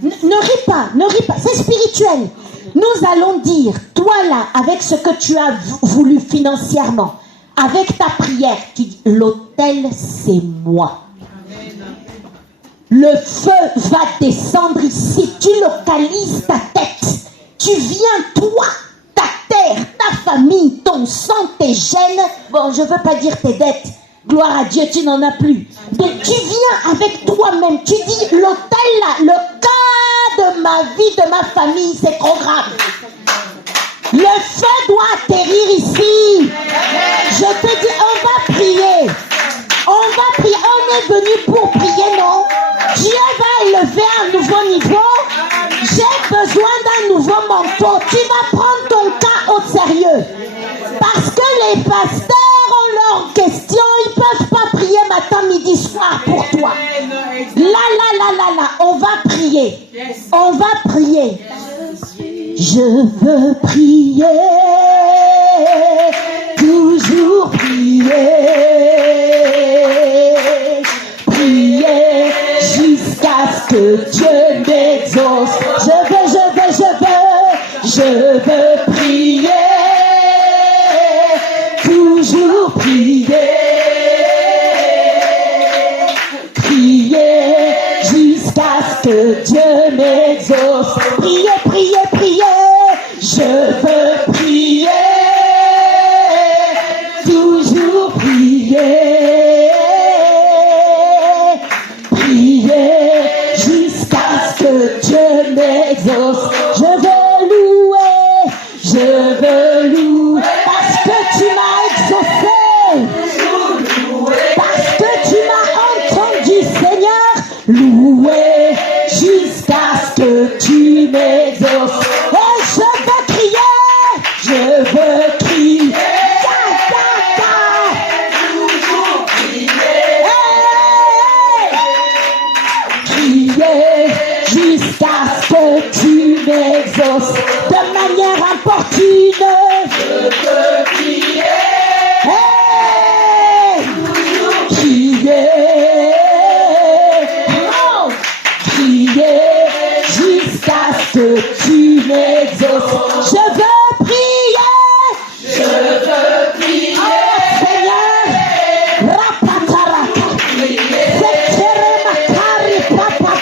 Ne ris pas, c'est spirituel. Nous allons dire, toi là, avec ce que tu as voulu financièrement, avec ta prière, tu dis, l'autel c'est moi. Le feu va descendre ici, tu localises ta tête, tu viens toi, ta terre, ta famille, ton sang, tes gènes, bon je veux pas dire tes dettes, gloire à Dieu tu n'en as plus, mais tu viens avec toi-même, tu dis l'autel là, le cas de ma vie, de ma famille, c'est trop grave. Le feu doit atterrir ici. Je te dis, on va prier. On est venu pour prier, non? Dieu va élever un nouveau niveau. J'ai besoin d'un nouveau manteau. Tu vas prendre ton cas au sérieux. Parce que les pasteurs ont leurs questions. Ils ne peuvent pas prier matin, midi, soir pour toi. Là, on va prier. On va prier. Je veux prier, toujours prier, prier jusqu'à ce que Dieu m'exauce. Je veux prier, toujours prier, prier jusqu'à ce que Dieu m'exauce. Prier, je veux prier, toujours prier, prier jusqu'à ce que Dieu m'exauce. Je veux louer, parce que tu m'as exaucé, parce que tu m'as entendu, Seigneur, louer jusqu'à ce que tu m'exauces. Et je veux crier, toujours crier, crier jusqu'à ce que tu m'exauces de manière importune. Je veux crier, crier jusqu'à ce que tu m'exauces. Je veux prier, Seigneur, rapataraka, sekere makari papa,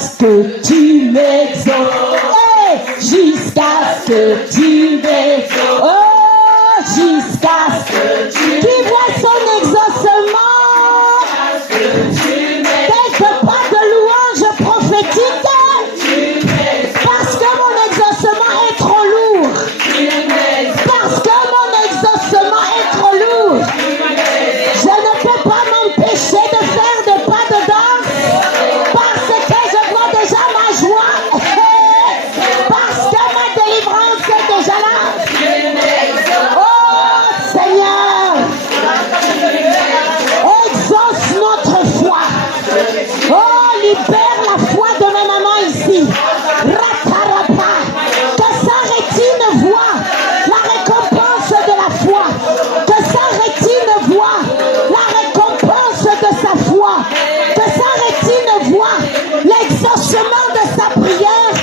ce que tu m'exauces. Hey, jusqu'à ce que tu m'exauces. Oh, jusqu'à ce que tu m'exauces. Qui voit son exaucement? Quelque part de louange prophétique. Parce que mon exaucement est trop lourd. Parce que mon exaucement est trop lourd. Je ne peux pas m'empêcher de faire des pas de danse. Parce que je vois déjà ma joie. Parce que ma délivrance est déjà là. Oh Seigneur, exauce notre foi. Oh, libère la foi de ma maman ici. Ratarapa. Que sa rétine voit la récompense de la foi. Que sa rétine voit la récompense de sa foi. Que sa rétine voit l'exaucement de sa prière.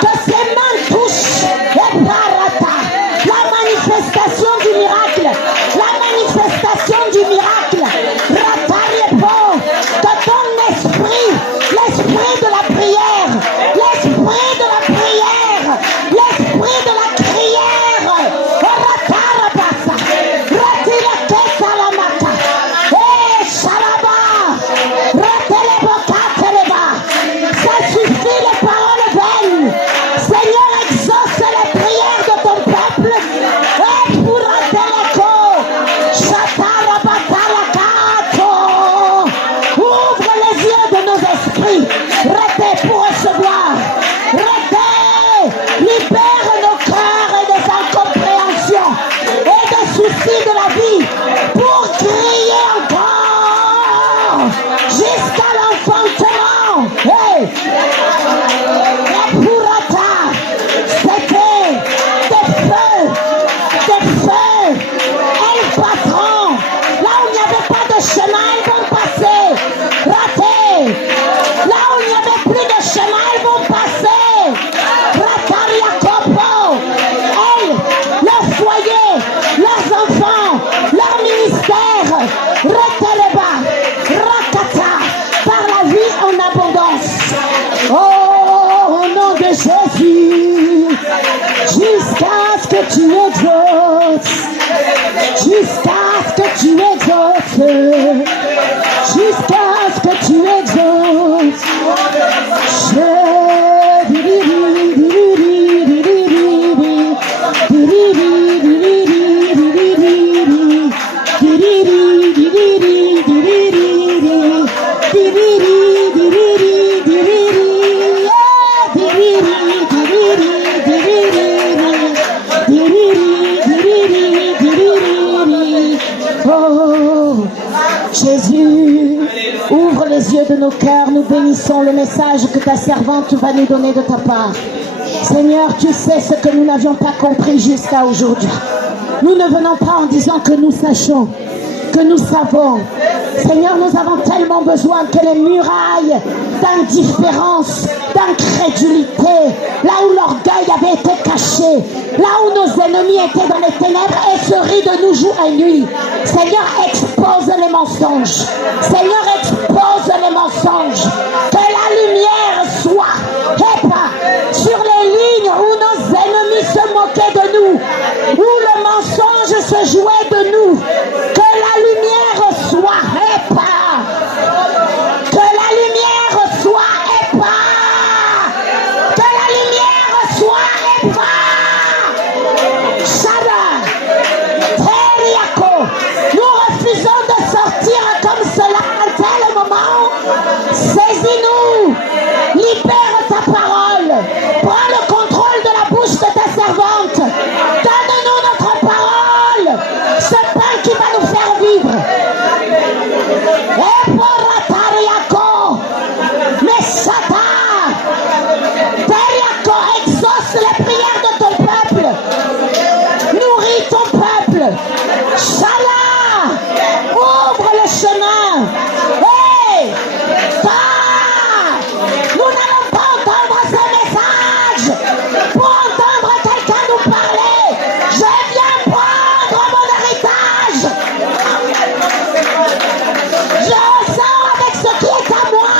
Que ses mains touchent et parata. La manifestation du miracle. La manifestation du miracle. Ratarepo. Que ton esprit, l'esprit de la prière, l'esprit de la prière, l'esprit de la crière, Ratarabasa, Ratileketalamaka, Shalaba, Ratelebokateleba. Ça suffit les paroles vaines. Seigneur, exauce les prières de ton peuple. Et pour Rateleko, Shatarabatalakato. Ouvre les yeux de nos esprits. Répète pour recevoir. Répète. Libère nos cœurs et des incompréhensions et des soucis de la vie pour crier encore jusqu'à l'enfantement. Hey. Et pour attendre, c'était des feux. Elles passeront. Là où il n'y avait pas de chemin, elles vont passer. Raté. Là où il n'y avait plus de chemin, elles vont passer. Ratariakopo. Elles, leur foyer, leurs enfants, leur ministère. Reteleba. Rakata. Par la vie en abondance. Oh, au nom de Jésus. Jusqu'à ce que tu exauces. Jusqu'à ce que tu exauces. Jusqu'à ce que tu exauces. Oh, Jésus, ouvre les yeux de nos cœurs, nous bénissons le message que ta servante va nous donner de ta part. Seigneur, tu sais ce que nous n'avions pas compris jusqu'à aujourd'hui. Nous ne venons pas en disant que nous sachons, que nous savons. Seigneur, nous avons tellement besoin que les murailles d'indifférence, d'incrédulité, là où l'orgueil avait été caché, là où nos ennemis étaient dans les ténèbres et se rient de nous jour et nuit. Seigneur, expose les mensonges. Seigneur, expose les mensonges. Que la lumière soit sur les lignes où nos ennemis se moquaient de nous, où le mensonge se jouait de nous. Que la lumière soit que la lumière soit que la lumière soit Shada, Teriako. Nous refusons de sortir comme cela à tel moment. Saisis-nous, libère ta parole, prends le contrôle de la bouche de ta servante. Donne-nous notre parole, ce pain qui va nous faire vivre. Et pour Tariako, mais Satan, Tariako, exauce les prières de ton peuple, nourris ton peuple. Shala, ouvre le chemin. Hey, nous n'allons pas entendre ce message pour entendre quelqu'un nous parler. Je viens prendre mon héritage. Je sors avec ce qui est à moi.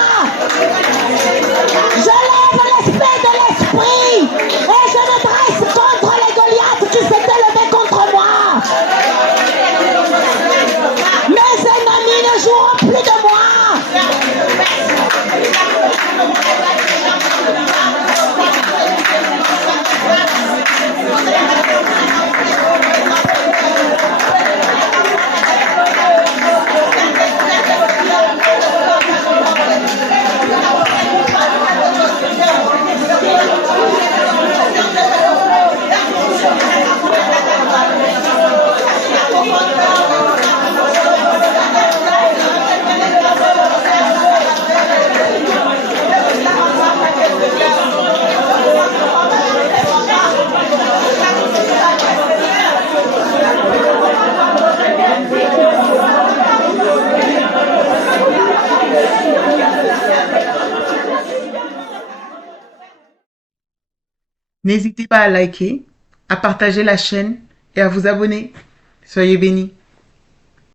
N'hésitez pas à liker, à partager la chaîne et à vous abonner. Soyez bénis.